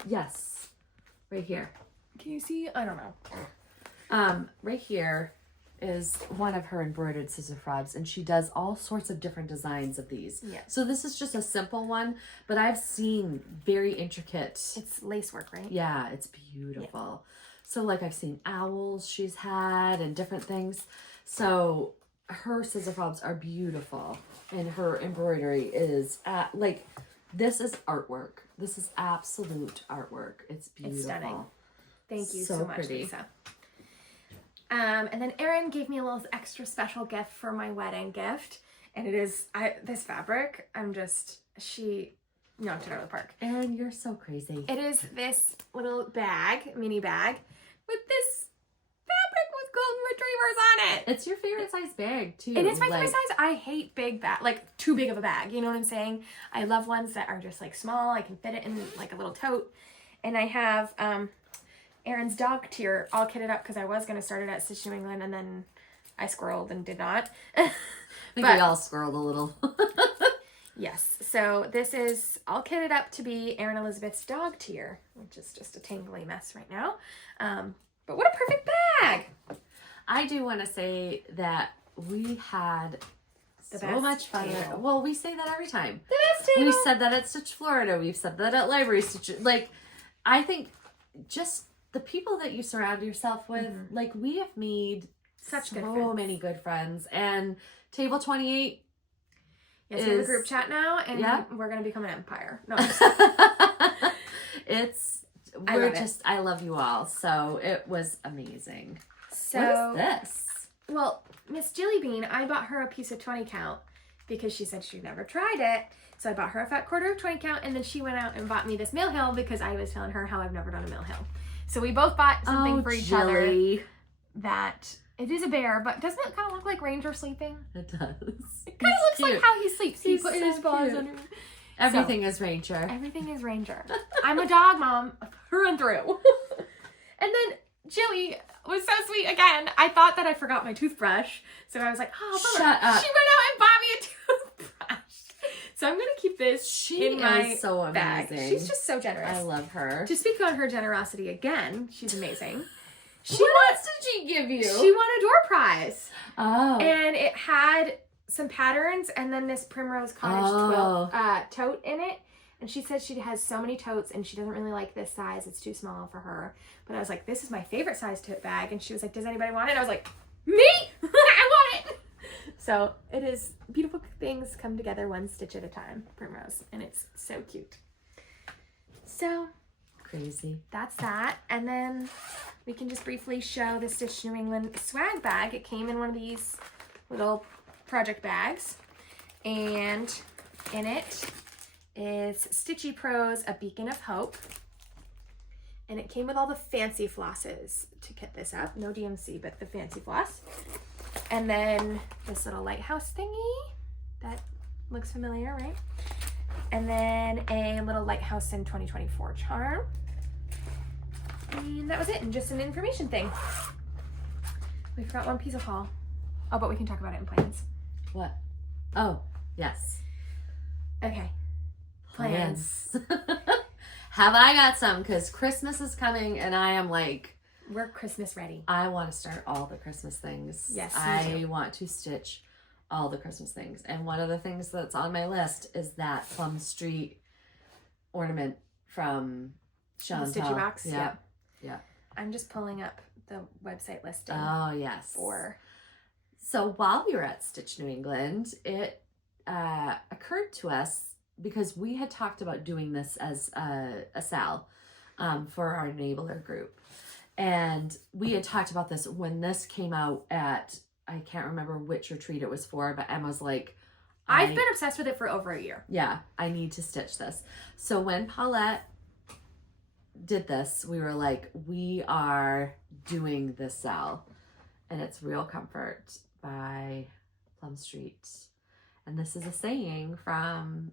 Yes, right here. Can you see? I don't know. Right here is one of her embroidered scissor fobs, and she does all sorts of different designs of these. Yeah. So this is just a simple one, but I've seen very intricate. It's lace work, right? Yeah, it's beautiful. Yeah. So like I've seen owls she's had and different things. So her scissor fobs are beautiful, and her embroidery is like, this is artwork. This is absolute artwork. It's beautiful. It's stunning. Thank you so much, pretty. Lisa. And then Erin gave me a little extra special gift for my wedding gift, and it is this fabric. She knocked it out of the park. Erin, you're so crazy. It is this little bag, mini bag, with this fabric with golden retrievers on it. It's your favorite size bag too. It is my favorite size. I hate big bag, like too big of a bag. You know what I'm saying? I love ones that are just like small. I can fit it in like a little tote. And I have Erin's dog tier all kitted up because I was going to start it at Stitch New England, and then I squirreled and did not. I think we all squirreled a little. Yes. So this is all kitted up to be Erin Elizabeth's dog tier, which is just a tangly mess right now. But what a perfect bag. I do want to say that we had so much fun. Well, we say that every time. The best table. We said that at Stitch Florida. We've said that at Library Stitch. Like, I think just the people that you surround yourself with, like, we have made so many good friends. And Table 28 Yes, we have a group chat now, and we're going to become an empire. No, I love you all. So it was amazing. So, what is this? Well, Miss Jillybean, I bought her a piece of 20 count because she said she'd never tried it. So I bought her a fat quarter of 20 count, and then she went out and bought me this Mill Hill because I was telling her how I've never done a Mill Hill. So we both bought something for each other that it is a bear, but doesn't it kind of look like Ranger sleeping? It does. It kind of looks like how he sleeps. He's putting his paws under. Everything is Ranger. Everything is Ranger. I'm a dog mom through and through. And then Jilly was so sweet again. I thought that I forgot my toothbrush, so I was like, "Oh, shut up!" She went out and bought me a toothbrush, so I'm gonna keep this in my so amazing. Bag. She's just so generous. I love her. To speak on her generosity again, she's amazing. What else did she give you? She won a door prize. Oh. And it had some patterns and then this Primrose Cottage tote in it. And she said she has so many totes and she doesn't really like this size. It's too small for her. But I was like, this is my favorite size tote bag. And she was like, does anybody want it? And I was like, me? I want it. So it is beautiful things come together one stitch at a time, Primrose. And it's so cute. So crazy. That's that. And then we can just briefly show the Stitch New England swag bag. It came in one of these little project bags. And in it is Stitchy Pro's A Beacon of Hope. And it came with all the fancy flosses to kit this up. No DMC, but the fancy floss. And then this little lighthouse thingy. That looks familiar, right? And then a little Lighthouse in 2024 charm. And that was it, and just an information thing. We forgot one piece of haul. Oh, but we can talk about it in plans. What? Oh, yes. Okay. Plans. Have I got some? Because Christmas is coming, and I am like... We're Christmas ready. I want to start all the Christmas things. Yes, I want to stitch all the Christmas things. And one of the things that's on my list is that Plum Street ornament from Chantal. The Stitchy box? Yeah. Yeah. I'm just pulling up the website listing. Oh, yes. So while we were at Stitch New England, it occurred to us, because we had talked about doing this as a SAL for our enabler group. And we had talked about this when this came out at I can't remember which retreat it was for, but Emma's like, I've been obsessed with it for over a year. Yeah, I need to stitch this. So when Paulette did this, we were like, we are doing this sale. And it's Real Comfort by Plum Street. And this is a saying from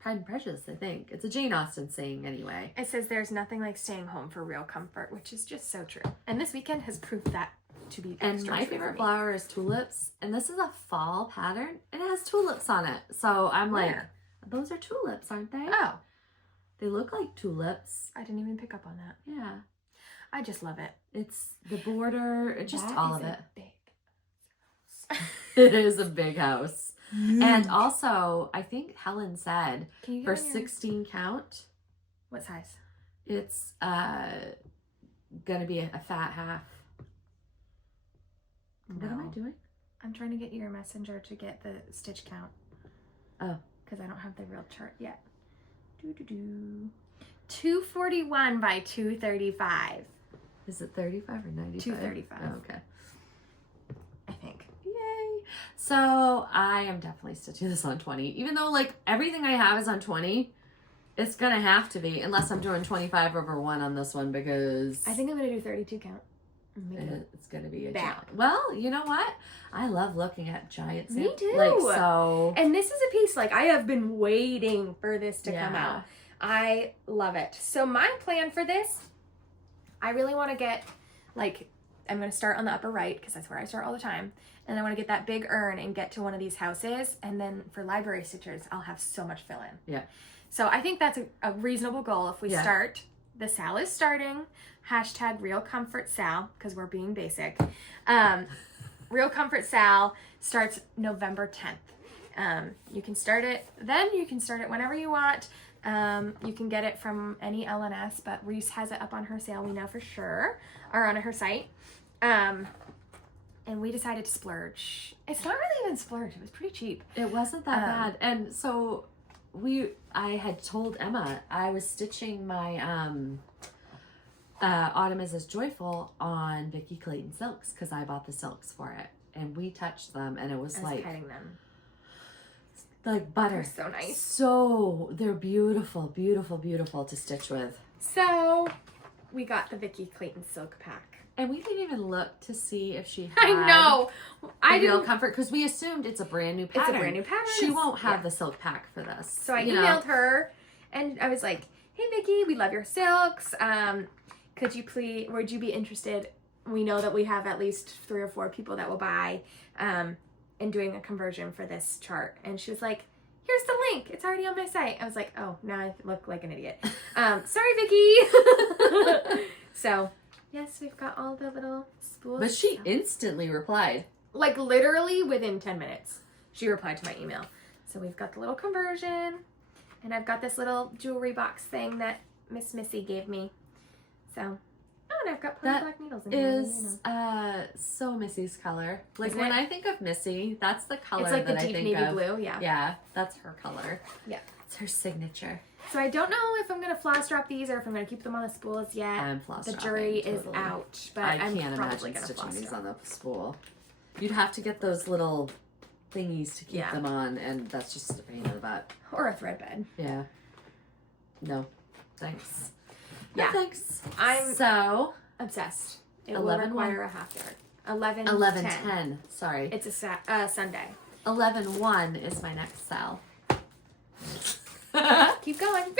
Pride and Prejudice, I think. It's a Jane Austen saying anyway. It says there's nothing like staying home for real comfort, which is just so true. And this weekend has proved that to be And my favorite flower is tulips. And this is a fall pattern. And it has tulips on it. So I'm like, those are tulips, aren't they? Oh. They look like tulips. I didn't even pick up on that. Yeah. I just love it. It's the border, just That all is of it. Big. It is a big house. And also, I think Helen said Can you for get on your- 16 count, What size? it's gonna be a fat half. What am I doing? I'm trying to get your messenger to get the stitch count. Oh. Because I don't have the real chart yet. 241 by 235. Is it 35 or 95? 235. Oh, okay. I think. Yay. So I am definitely stitching this on 20. Even though like everything I have is on 20, it's gonna have to be, unless I'm doing 25/1 on this one, because I think I'm going to do 32 count. it's gonna be a Bad. giant. Well, you know what? I love looking at giant Me too. Like, so. And this is a piece, like, I have been waiting for this to come Yeah. out. I love it. So my plan for this, I really want to get, like, I'm going to start on the upper right because that's where I start all the time. And I want to get that big urn and get to one of these houses. And then for library stitchers, I'll have so much fill in. Yeah. So I think that's a reasonable goal. If we Yeah. start, the sale is starting. Hashtag Real Comfort Sal, because we're being basic. Real Comfort Sal starts November 10th. You can start it then. You can start it whenever you want. You can get it from any LNS, but Reese has it up on her sale, we know for sure, or on her site. And we decided to splurge. It's not really even splurge. It was pretty cheap. It wasn't that bad. And so I had told Emma I was stitching my Autumn is as Joyful on Vicki Clayton silks because I bought the silks for it, and we touched them, and it was like petting them. Like butter. They're so nice. So they're beautiful, beautiful, beautiful to stitch with. So we got the Vicki Clayton silk pack. And we didn't even look to see if she had I know. I Real didn't. Comfort, because we assumed it's a brand new pattern. It's a brand new pattern. She won't have the silk pack for this. So I emailed her, and I was like, "Hey Vicki, we love your silks. Would you be interested? We know that we have at least 3 or 4 people that will buy, and doing a conversion for this chart." And she was like, "Here's the link. It's already on my site." I was like, "Oh, now I look like an idiot. Sorry, Vicki." So yes, we've got all the little spools. But she instantly replied. Like literally within 10 minutes, she replied to my email. So we've got the little conversion, and I've got this little jewelry box thing that Miss Missy gave me. So, and I've got plenty of black needles in here. Is so Missy's color. Like Isn't when it? I think of Missy, that's the color It's like that the I deep think navy of. blue, yeah. Yeah, that's her color. Yeah. It's her signature. So I don't know if I'm gonna floss drop these or if I'm gonna keep them on the spools yet. I'm floss The dropping, jury totally. is out, but I I'm can't probably imagine gonna stitching floss these drop. on the spool. You'd have to get those little thingies to keep Yeah. them on, and that's just a pain in the butt. Or a thread bed. Yeah. No, thanks. Yeah. No, thanks. I'm So obsessed. It 11 will require a half yard. 11 11:10. Sorry. It's a Sunday. 11:1 is my next cell. Keep going.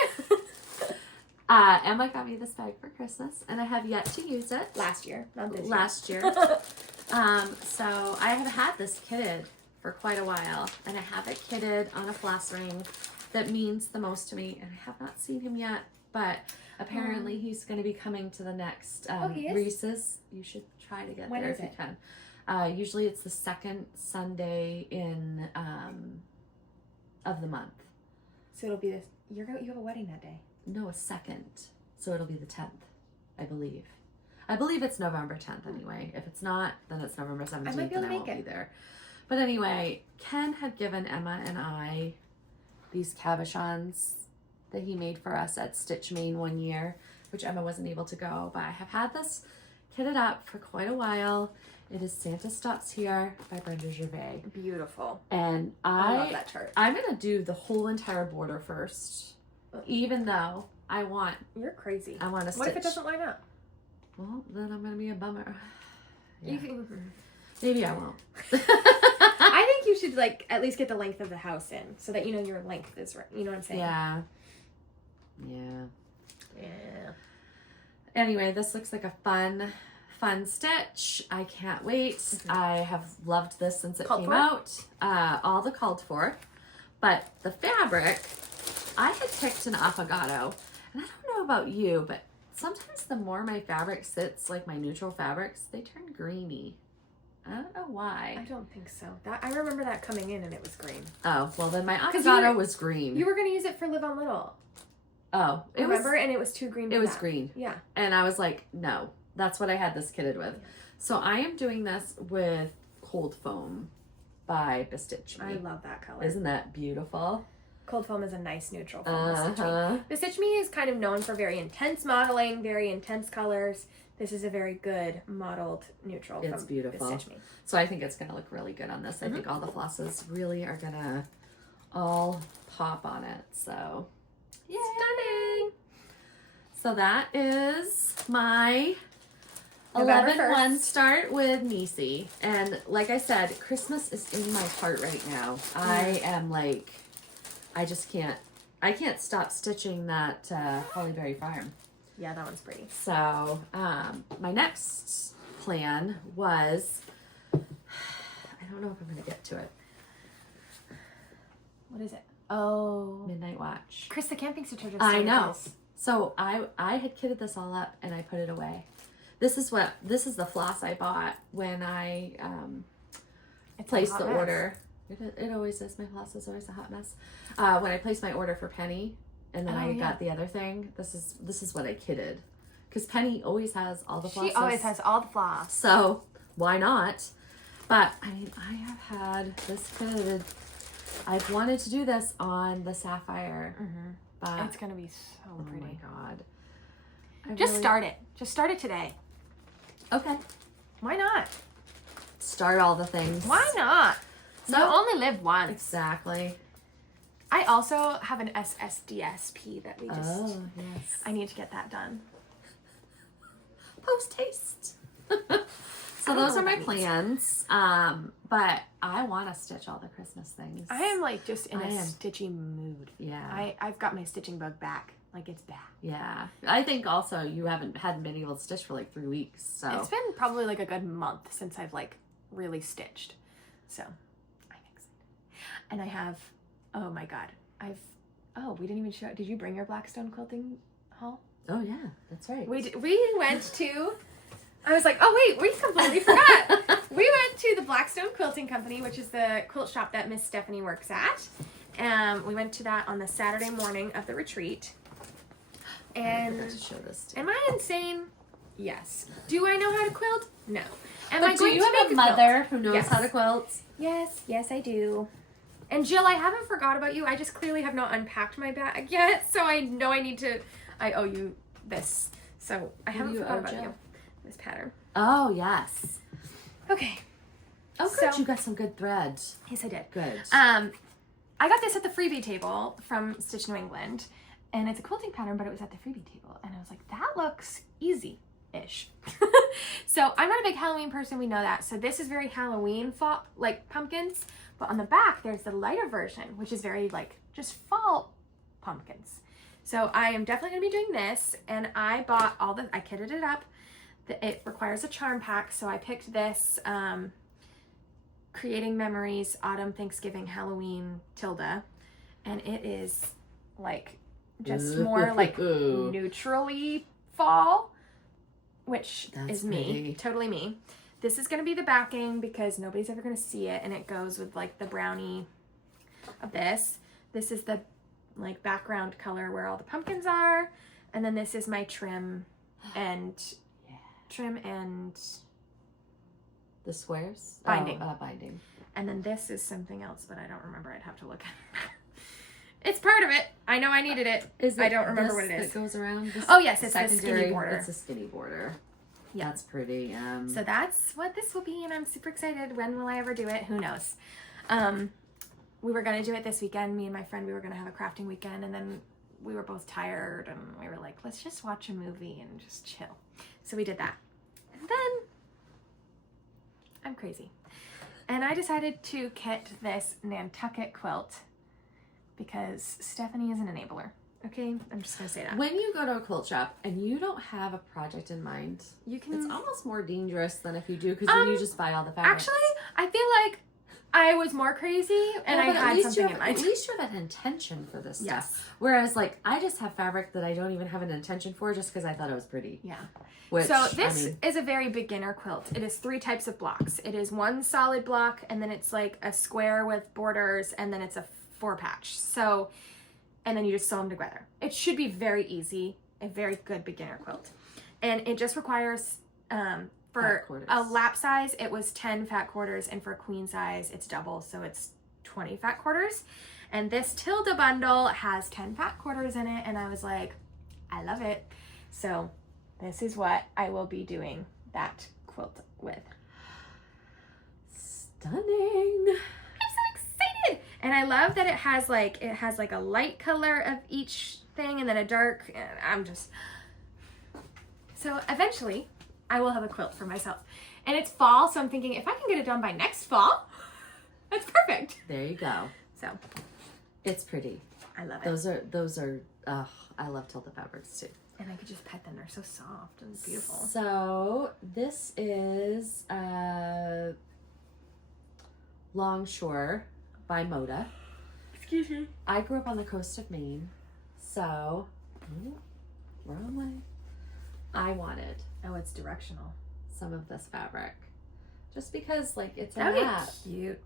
Emma got me this bag for Christmas, and I have yet to use it. Last year, not this year. Last year. So I have had this kitted for quite a while, and I have it kitted on a floss ring that means the most to me, and I have not seen him yet, but apparently he's going to be coming to the next he is? Reese's. You should try to get When there is if you it? can. Usually it's the second Sunday in of the month. So it'll be this. You have a wedding that day. No, a second. So it'll be the 10th, I believe. I believe it's November 10th anyway. If it's not, then it's November 17th, might be able and to I won't make be it. there. But anyway, Ken had given Emma and I these cabochons that he made for us at Stitch Maine one year, which Emma wasn't able to go. But I have had this kitted up for quite a while. It is Santa Stops Here by Brenda Gervais. Beautiful. And I love that chart. I'm going to do the whole entire border first, even though You're crazy. I want to stitch. What if it doesn't line up? Well, then I'm going to be a bummer. Yeah. You can... Maybe I won't. I think you should, like, at least get the length of the house in so that you know your length is right. You know what I'm saying? Yeah. Anyway, this looks like a fun stitch. I can't wait. I have loved this since it came out. All the called for. But the fabric, I had picked an affogato. And I don't know about you, but sometimes the more my fabric sits, like my neutral fabrics, they turn greeny. I don't know why. I don't think so. I remember that coming in and it was green. Oh, well then my affogato was green. You were going to use it for Live on Little. Oh. And it was too green. It was green. Yeah. And I was like, no. That's what I had this kitted with. Yeah. So I am doing this with Cold Foam by Stitchy. I love that color. Isn't that beautiful? Cold Foam is a nice neutral foam. Stitchy is kind of known for very intense modeling, very intense colors. This is a very good modeled neutral. It's beautiful. So I think it's going to look really good on this. I think all the flosses really are going to all pop on it. So, yay! Stunning! So that is my November 11/1 start with Nisi. And like I said, Christmas is in my heart right now. I am like, I can't stop stitching that Holly Berry Farm. Yeah, that one's pretty. So, my next plan was, I don't know if I'm going to get to it. What is it? Oh. Midnight Watch. Chris, the camping stitcher just I know. This. So, I had kitted this all up and I put it away. This is the floss I bought when I placed the order. It always is. My floss is always a hot mess. When I placed my order for Penny, and then I got the other thing. This is what I kitted, because Penny always has all the flosses. She always has all the floss. So why not? But I mean, I have had this kitted. I've wanted to do this on the sapphire, but it's gonna be so pretty. Oh my god! Just start it. Just start it today. Okay. Why not? Start all the things. Why not? So you only live once. Exactly. I also have an SSDSP that we just... Oh, yes. I need to get that done. Post-haste. So those are my plans. But I want to stitch all the Christmas things. I am like just in a stitching mood. Yeah. I've got my stitching bug back. Like it's back. Yeah. I think also you hadn't been able to stitch for like 3 weeks. So it's been probably like a good month since I've like really stitched. So I'm excited. And I have... Oh my god. We didn't even show... Did you bring your Blackstone quilting haul? Oh yeah, that's right. We went to... I was like, oh wait, we completely forgot. We went to the Blackstone Quilting Company, which is the quilt shop that Miss Stephanie works at. We went to that on the Saturday morning of the retreat. And I forgot to show this too. Am I insane? Yes. Do I know how to quilt? No. Do you have a mother who knows how to quilt? Yes, I do. And Jill, I haven't forgot about you. I just clearly have not unpacked my bag yet, so I know I owe you this. So I haven't forgot about you. This pattern. Oh, yes. Okay. Oh, good. So, you got some good thread. Yes, I did. Good. I got this at the freebie table from Stitch New England, and it's a quilting pattern, but it was at the freebie table, and I was like, that looks easy-ish. So I'm not a big Halloween person, we know that. So this is very Halloween fall, like pumpkins. But on the back, there's the lighter version, which is very like just fall pumpkins. So I am definitely gonna be doing this. And I bought I kitted it up. It requires a charm pack. So I picked this Creating Memories, Autumn, Thanksgiving, Halloween, Tilda. And it is like just more like neutrally fall, which is me, totally me. This is going to be the backing because nobody's ever going to see it, and it goes with like the brownie of this. This is the like background color where all the pumpkins are, and then this is my trim and the squares binding. Binding. And then this is something else, but I don't remember. I'd have to look at it. It's part of it. I know I needed it. I don't remember what it is. That goes around. Oh yes, it's a skinny border. It's a skinny border. Yeah. That's pretty. So that's what this will be, and I'm super excited. When will I ever do it? Who knows? We were going to do it this weekend. Me and my friend, we were going to have a crafting weekend, and then we were both tired, and we were like, let's just watch a movie and just chill. So we did that. And then I'm crazy. And I decided to kit this Nantucket quilt because Stephanie is an enabler. Okay? I'm just going to say that. When you go to a quilt shop and you don't have a project in mind, You can... it's almost more dangerous than if you do, because then you just buy all the fabrics. Actually, I feel like I was more crazy and I had something in mind. At least you have an intention for this Yes. stuff. Whereas, like, I just have fabric that I don't even have an intention for just because I thought it was pretty. Yeah. Which, So this is a very beginner quilt. It is 3 types of blocks. It is 1 solid block, and then it's like a square with borders, and then it's a 4-patch. So, and then you just sew them together. It should be very easy, a very good beginner quilt. And it just requires, for a lap size, it was 10 fat quarters, and for a queen size, it's double, so it's 20 fat quarters. And this Tilda bundle has 10 fat quarters in it, and I was like, I love it. So this is what I will be doing that quilt with. Stunning. I'm so excited! And I love that it has like a light color of each thing and then a dark, and I'm just... So eventually, I will have a quilt for myself. And it's fall, so I'm thinking if I can get it done by next fall, that's perfect. There you go. So it's pretty. I love it. Those are I love Tilda fabrics too. And I could just pet them. They're so soft and beautiful. So this is Longshore by Moda. Excuse me. I grew up on the coast of Maine, so wrong way. I wanted It's directional. some of this fabric, just because like it's a That would wrap. be cute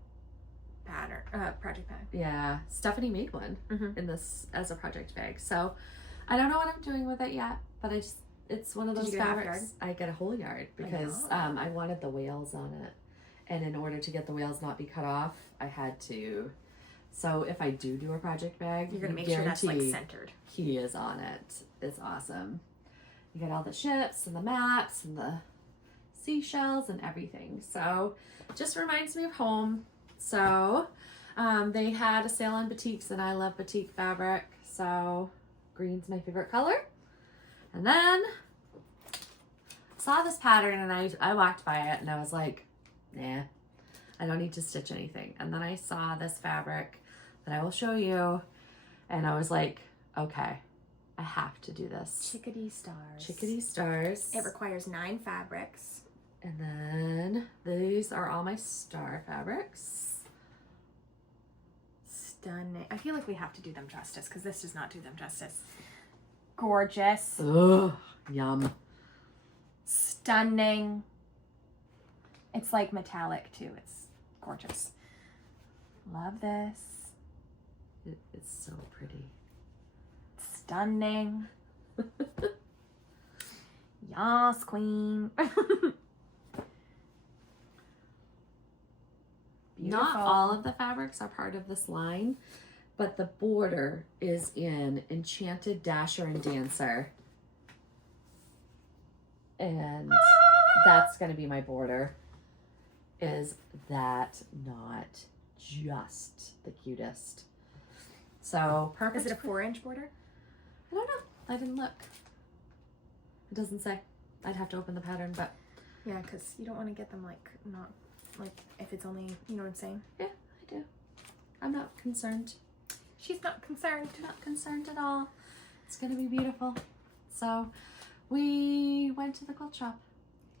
pattern, project bag. Yeah, Stephanie made one Mm-hmm. in this as a project bag. So I don't know what I'm doing with it yet, but it's one of Did those you get a half fabrics. yard? I get a whole yard because I wanted the whales on it, and in order to get the whales not be cut off, I had to. So if I do a project bag, You're gonna make sure that's like centered. He is on it. It's awesome. You get all the ships and the maps and the seashells and everything. So just reminds me of home. So they had a sale on batiks, and I love batik fabric. So green's my favorite color. And then saw this pattern, and I walked by it, and I was like, nah, I don't need to stitch anything. And then I saw this fabric that I will show you, and I was like, okay, I have to do this. Chickadee stars. Chickadee stars. It requires 9 fabrics. And then these are all my star fabrics. Stunning. I feel like we have to do them justice because this does not do them justice. Gorgeous. Ugh, yum. Stunning. It's like metallic too. It's gorgeous. Love this. It's so pretty. Stunning. Yas, queen. Not all of the fabrics are part of this line, but the border is in Enchanted Dasher and Dancer. And that's going to be my border. Is that not just the cutest? So perfect. Is it a 4-inch border? I don't know. I didn't look. It doesn't say. I'd have to open the pattern, but Yeah, because you don't want to get them like not like if it's only, you know what I'm saying? yeah, I do. I'm not concerned. She's not concerned. Not concerned at all. It's gonna be beautiful. So we went to the quilt shop.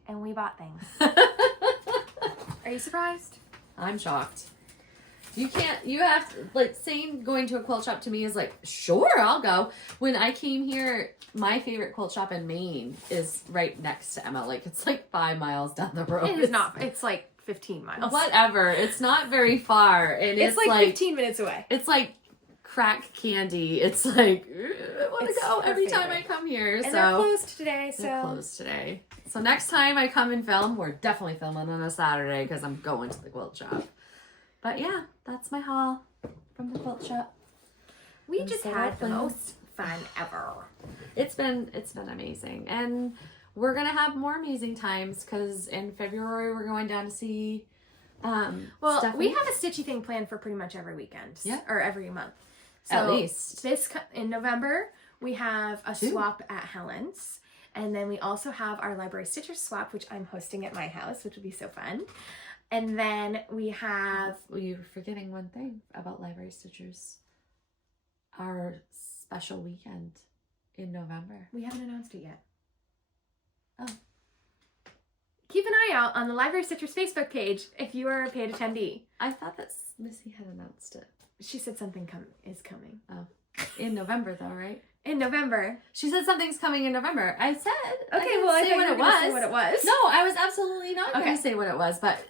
And we bought things. Are you surprised? I'm shocked. You have to, like, saying going to a quilt shop to me is like, sure, I'll go. When I came here, my favorite quilt shop in Maine is right next to Emma. Like, it's like 5 miles down the road. It is not. It's like 15 miles. Whatever. It's not very far. And It's like 15 minutes away. It's like crack candy. It's like, I want to It's go our every time favorite. I come here. And so they're closed today, so. They're closed today. So next time I come and film, we're definitely filming on a Saturday because I'm going to the quilt shop. But yeah, that's my haul from the quilt shop. We just had the most fun ever. It's been amazing. And we're going to have more amazing times because in February we're going down to see well, Stephanie. we have a Stitchy thing planned for pretty much every weekend. Yeah. Or every month. So At least. in November, we have a swap at Helen's. And then we also have our Library Stitchers swap, which I'm hosting at my house, which will be so fun. And then we have... Well, you're forgetting one thing about Library Stitchers. Our special weekend in November. We haven't announced it yet. Oh. Keep an eye out on the Library Stitchers Facebook page if you are a paid attendee. I thought that Missy had announced it. She said something is coming. Oh. In November, though, right? In November. She said something's coming in November. I said. Okay, I well, I say thought you were going to say what it was. No, I was absolutely not going Okay. to say what it was, but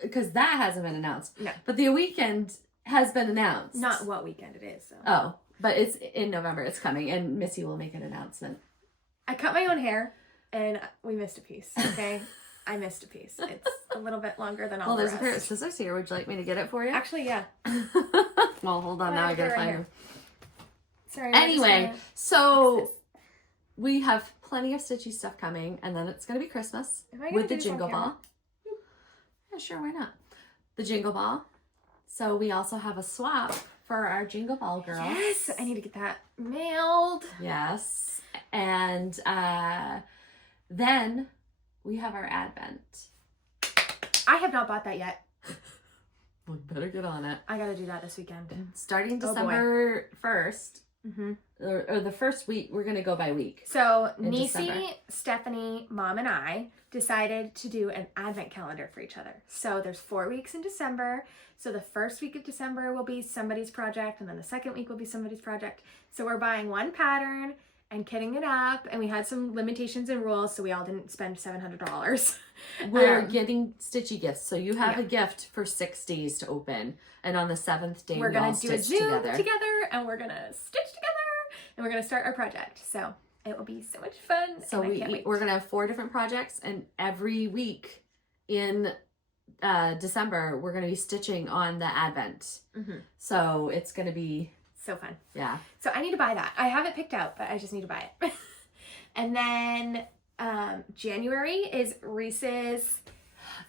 because that hasn't been announced. No. But the weekend has been announced. Not what weekend it is. So. Oh, but it's in November. It's coming, and Missy will make an announcement. I cut my own hair, and we missed a piece, okay? I missed a piece. It's a little bit longer than all the Well, there's rest. a pair of scissors here. Would you like me to get it for you? Actually, yeah. Well, hold on. Now I gotta find them. Sorry. Anyway, so we have plenty of Stitchy stuff coming, and then it's gonna be Christmas with the Jingle Ball. Yeah, sure, why not? The Jingle Ball. So we also have a swap for our Jingle Ball girls. Yes, I need to get that mailed. Yes, and then we have our Advent. I have not bought that yet. We better get on it. I gotta do that this weekend. Starting December 1st, Mm-hmm. or the first week, we're going to go by week. So, in Nisi, December. Stephanie, Mom, and I decided to do an advent calendar for each other. So, there's 4 weeks in December. So, the first week of December will be somebody's project, and then the second week will be somebody's project. So, we're buying one pattern and kitting it up, and we had some limitations and rules, so we all didn't spend $700. We're getting Stitchy gifts. So, you have Yeah. a gift for 6 days to open. And on the 7th day, we're we all going to do a stitch Zoom together. and we're going to stitch together, and we're going to start our project. So, it will be so much fun. So, and I can't wait. we're going to have 4 different projects, and every week in December, we're going to be stitching on the Advent. Mm-hmm. So, it's going to be... So fun. Yeah. So I need to buy that. I have it picked out, but I just need to buy it. And then January is Reese's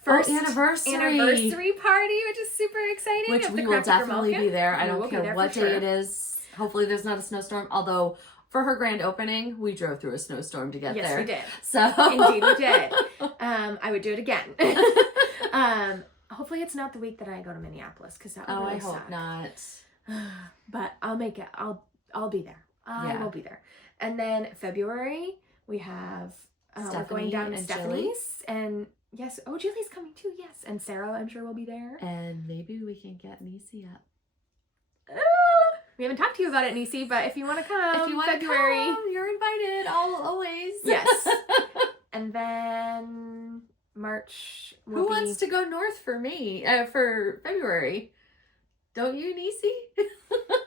first anniversary party, which is super exciting. Which of we the will Crafty for definitely Malkin. be there. I We will don't be care there what for day sure. it is. Hopefully there's not a snowstorm. Although for her grand opening, we drove through a snowstorm to get Yes, there. we did. So Indeed, we did. I would do it again. Hopefully it's not the week that I go to Minneapolis, because that would really I hope suck. not. But I'll make it. I'll be there. I Yeah. will be there. And then February we have we're going Stephanie down to and Stephanie's, and yes, Julie's coming too. Yes, and Sarah, I'm sure will be there. And maybe we can get Nisi up. We haven't talked to you about it, Nisi, but if you want to come, If you want February, to come, you're invited. Always. yes. And then March. Who wants to go north for me for February? Don't you, Nisi?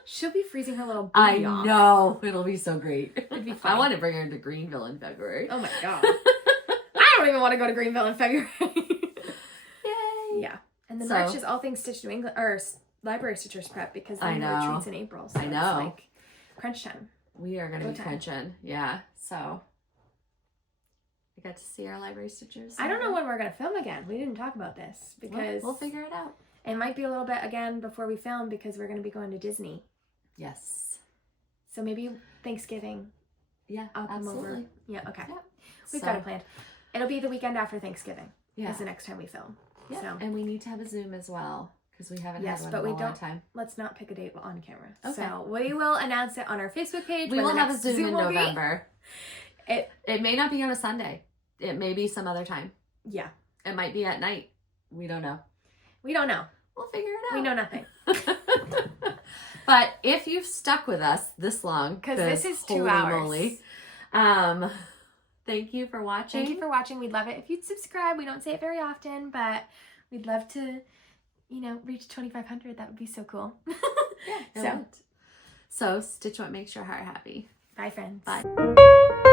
She'll be freezing her little I booty off. know. It'll be so great. It'd be I fun. want to bring her to Greenville in February. Oh my god. I don't even want to go to Greenville in February. Yay. Yeah. And then So- March is all things Stitch New England, or Library Stitchers prep, because then the retreat's in April. So I know. It's like crunch time. We are going to Go be time. crunching. Yeah. So I got to see our Library Stitchers. I don't know when we're going to film again. We didn't talk about this because We'll figure it out. it might be a little bit again before we film, because we're going to be going to Disney. Yes. So maybe Thanksgiving. Yeah, I'll come absolutely. over. Yeah, okay. Yeah. We've So, got it planned. It'll be the weekend after Thanksgiving. Yeah. Is the next time we film. Yeah. So And we need to have a Zoom as well, because we haven't Yes, had one but in we a long don't- time. let's not pick a date on camera. Okay. So we will announce it on our Facebook page. We when will the have a next Zoom in will be. November. It- It may not be on a Sunday. It may be some other time. Yeah. It might be at night. We don't know. We don't know. We'll figure it out. We know nothing. But if you've stuck with us this long, Because this is 2 holy hours. moly, thank you for watching. Thank you for watching. We'd love it if you'd subscribe. We don't say it very often, but we'd love to, reach 2,500. That would be so cool. Yeah, so stitch what makes your heart happy. Bye, friends. Bye.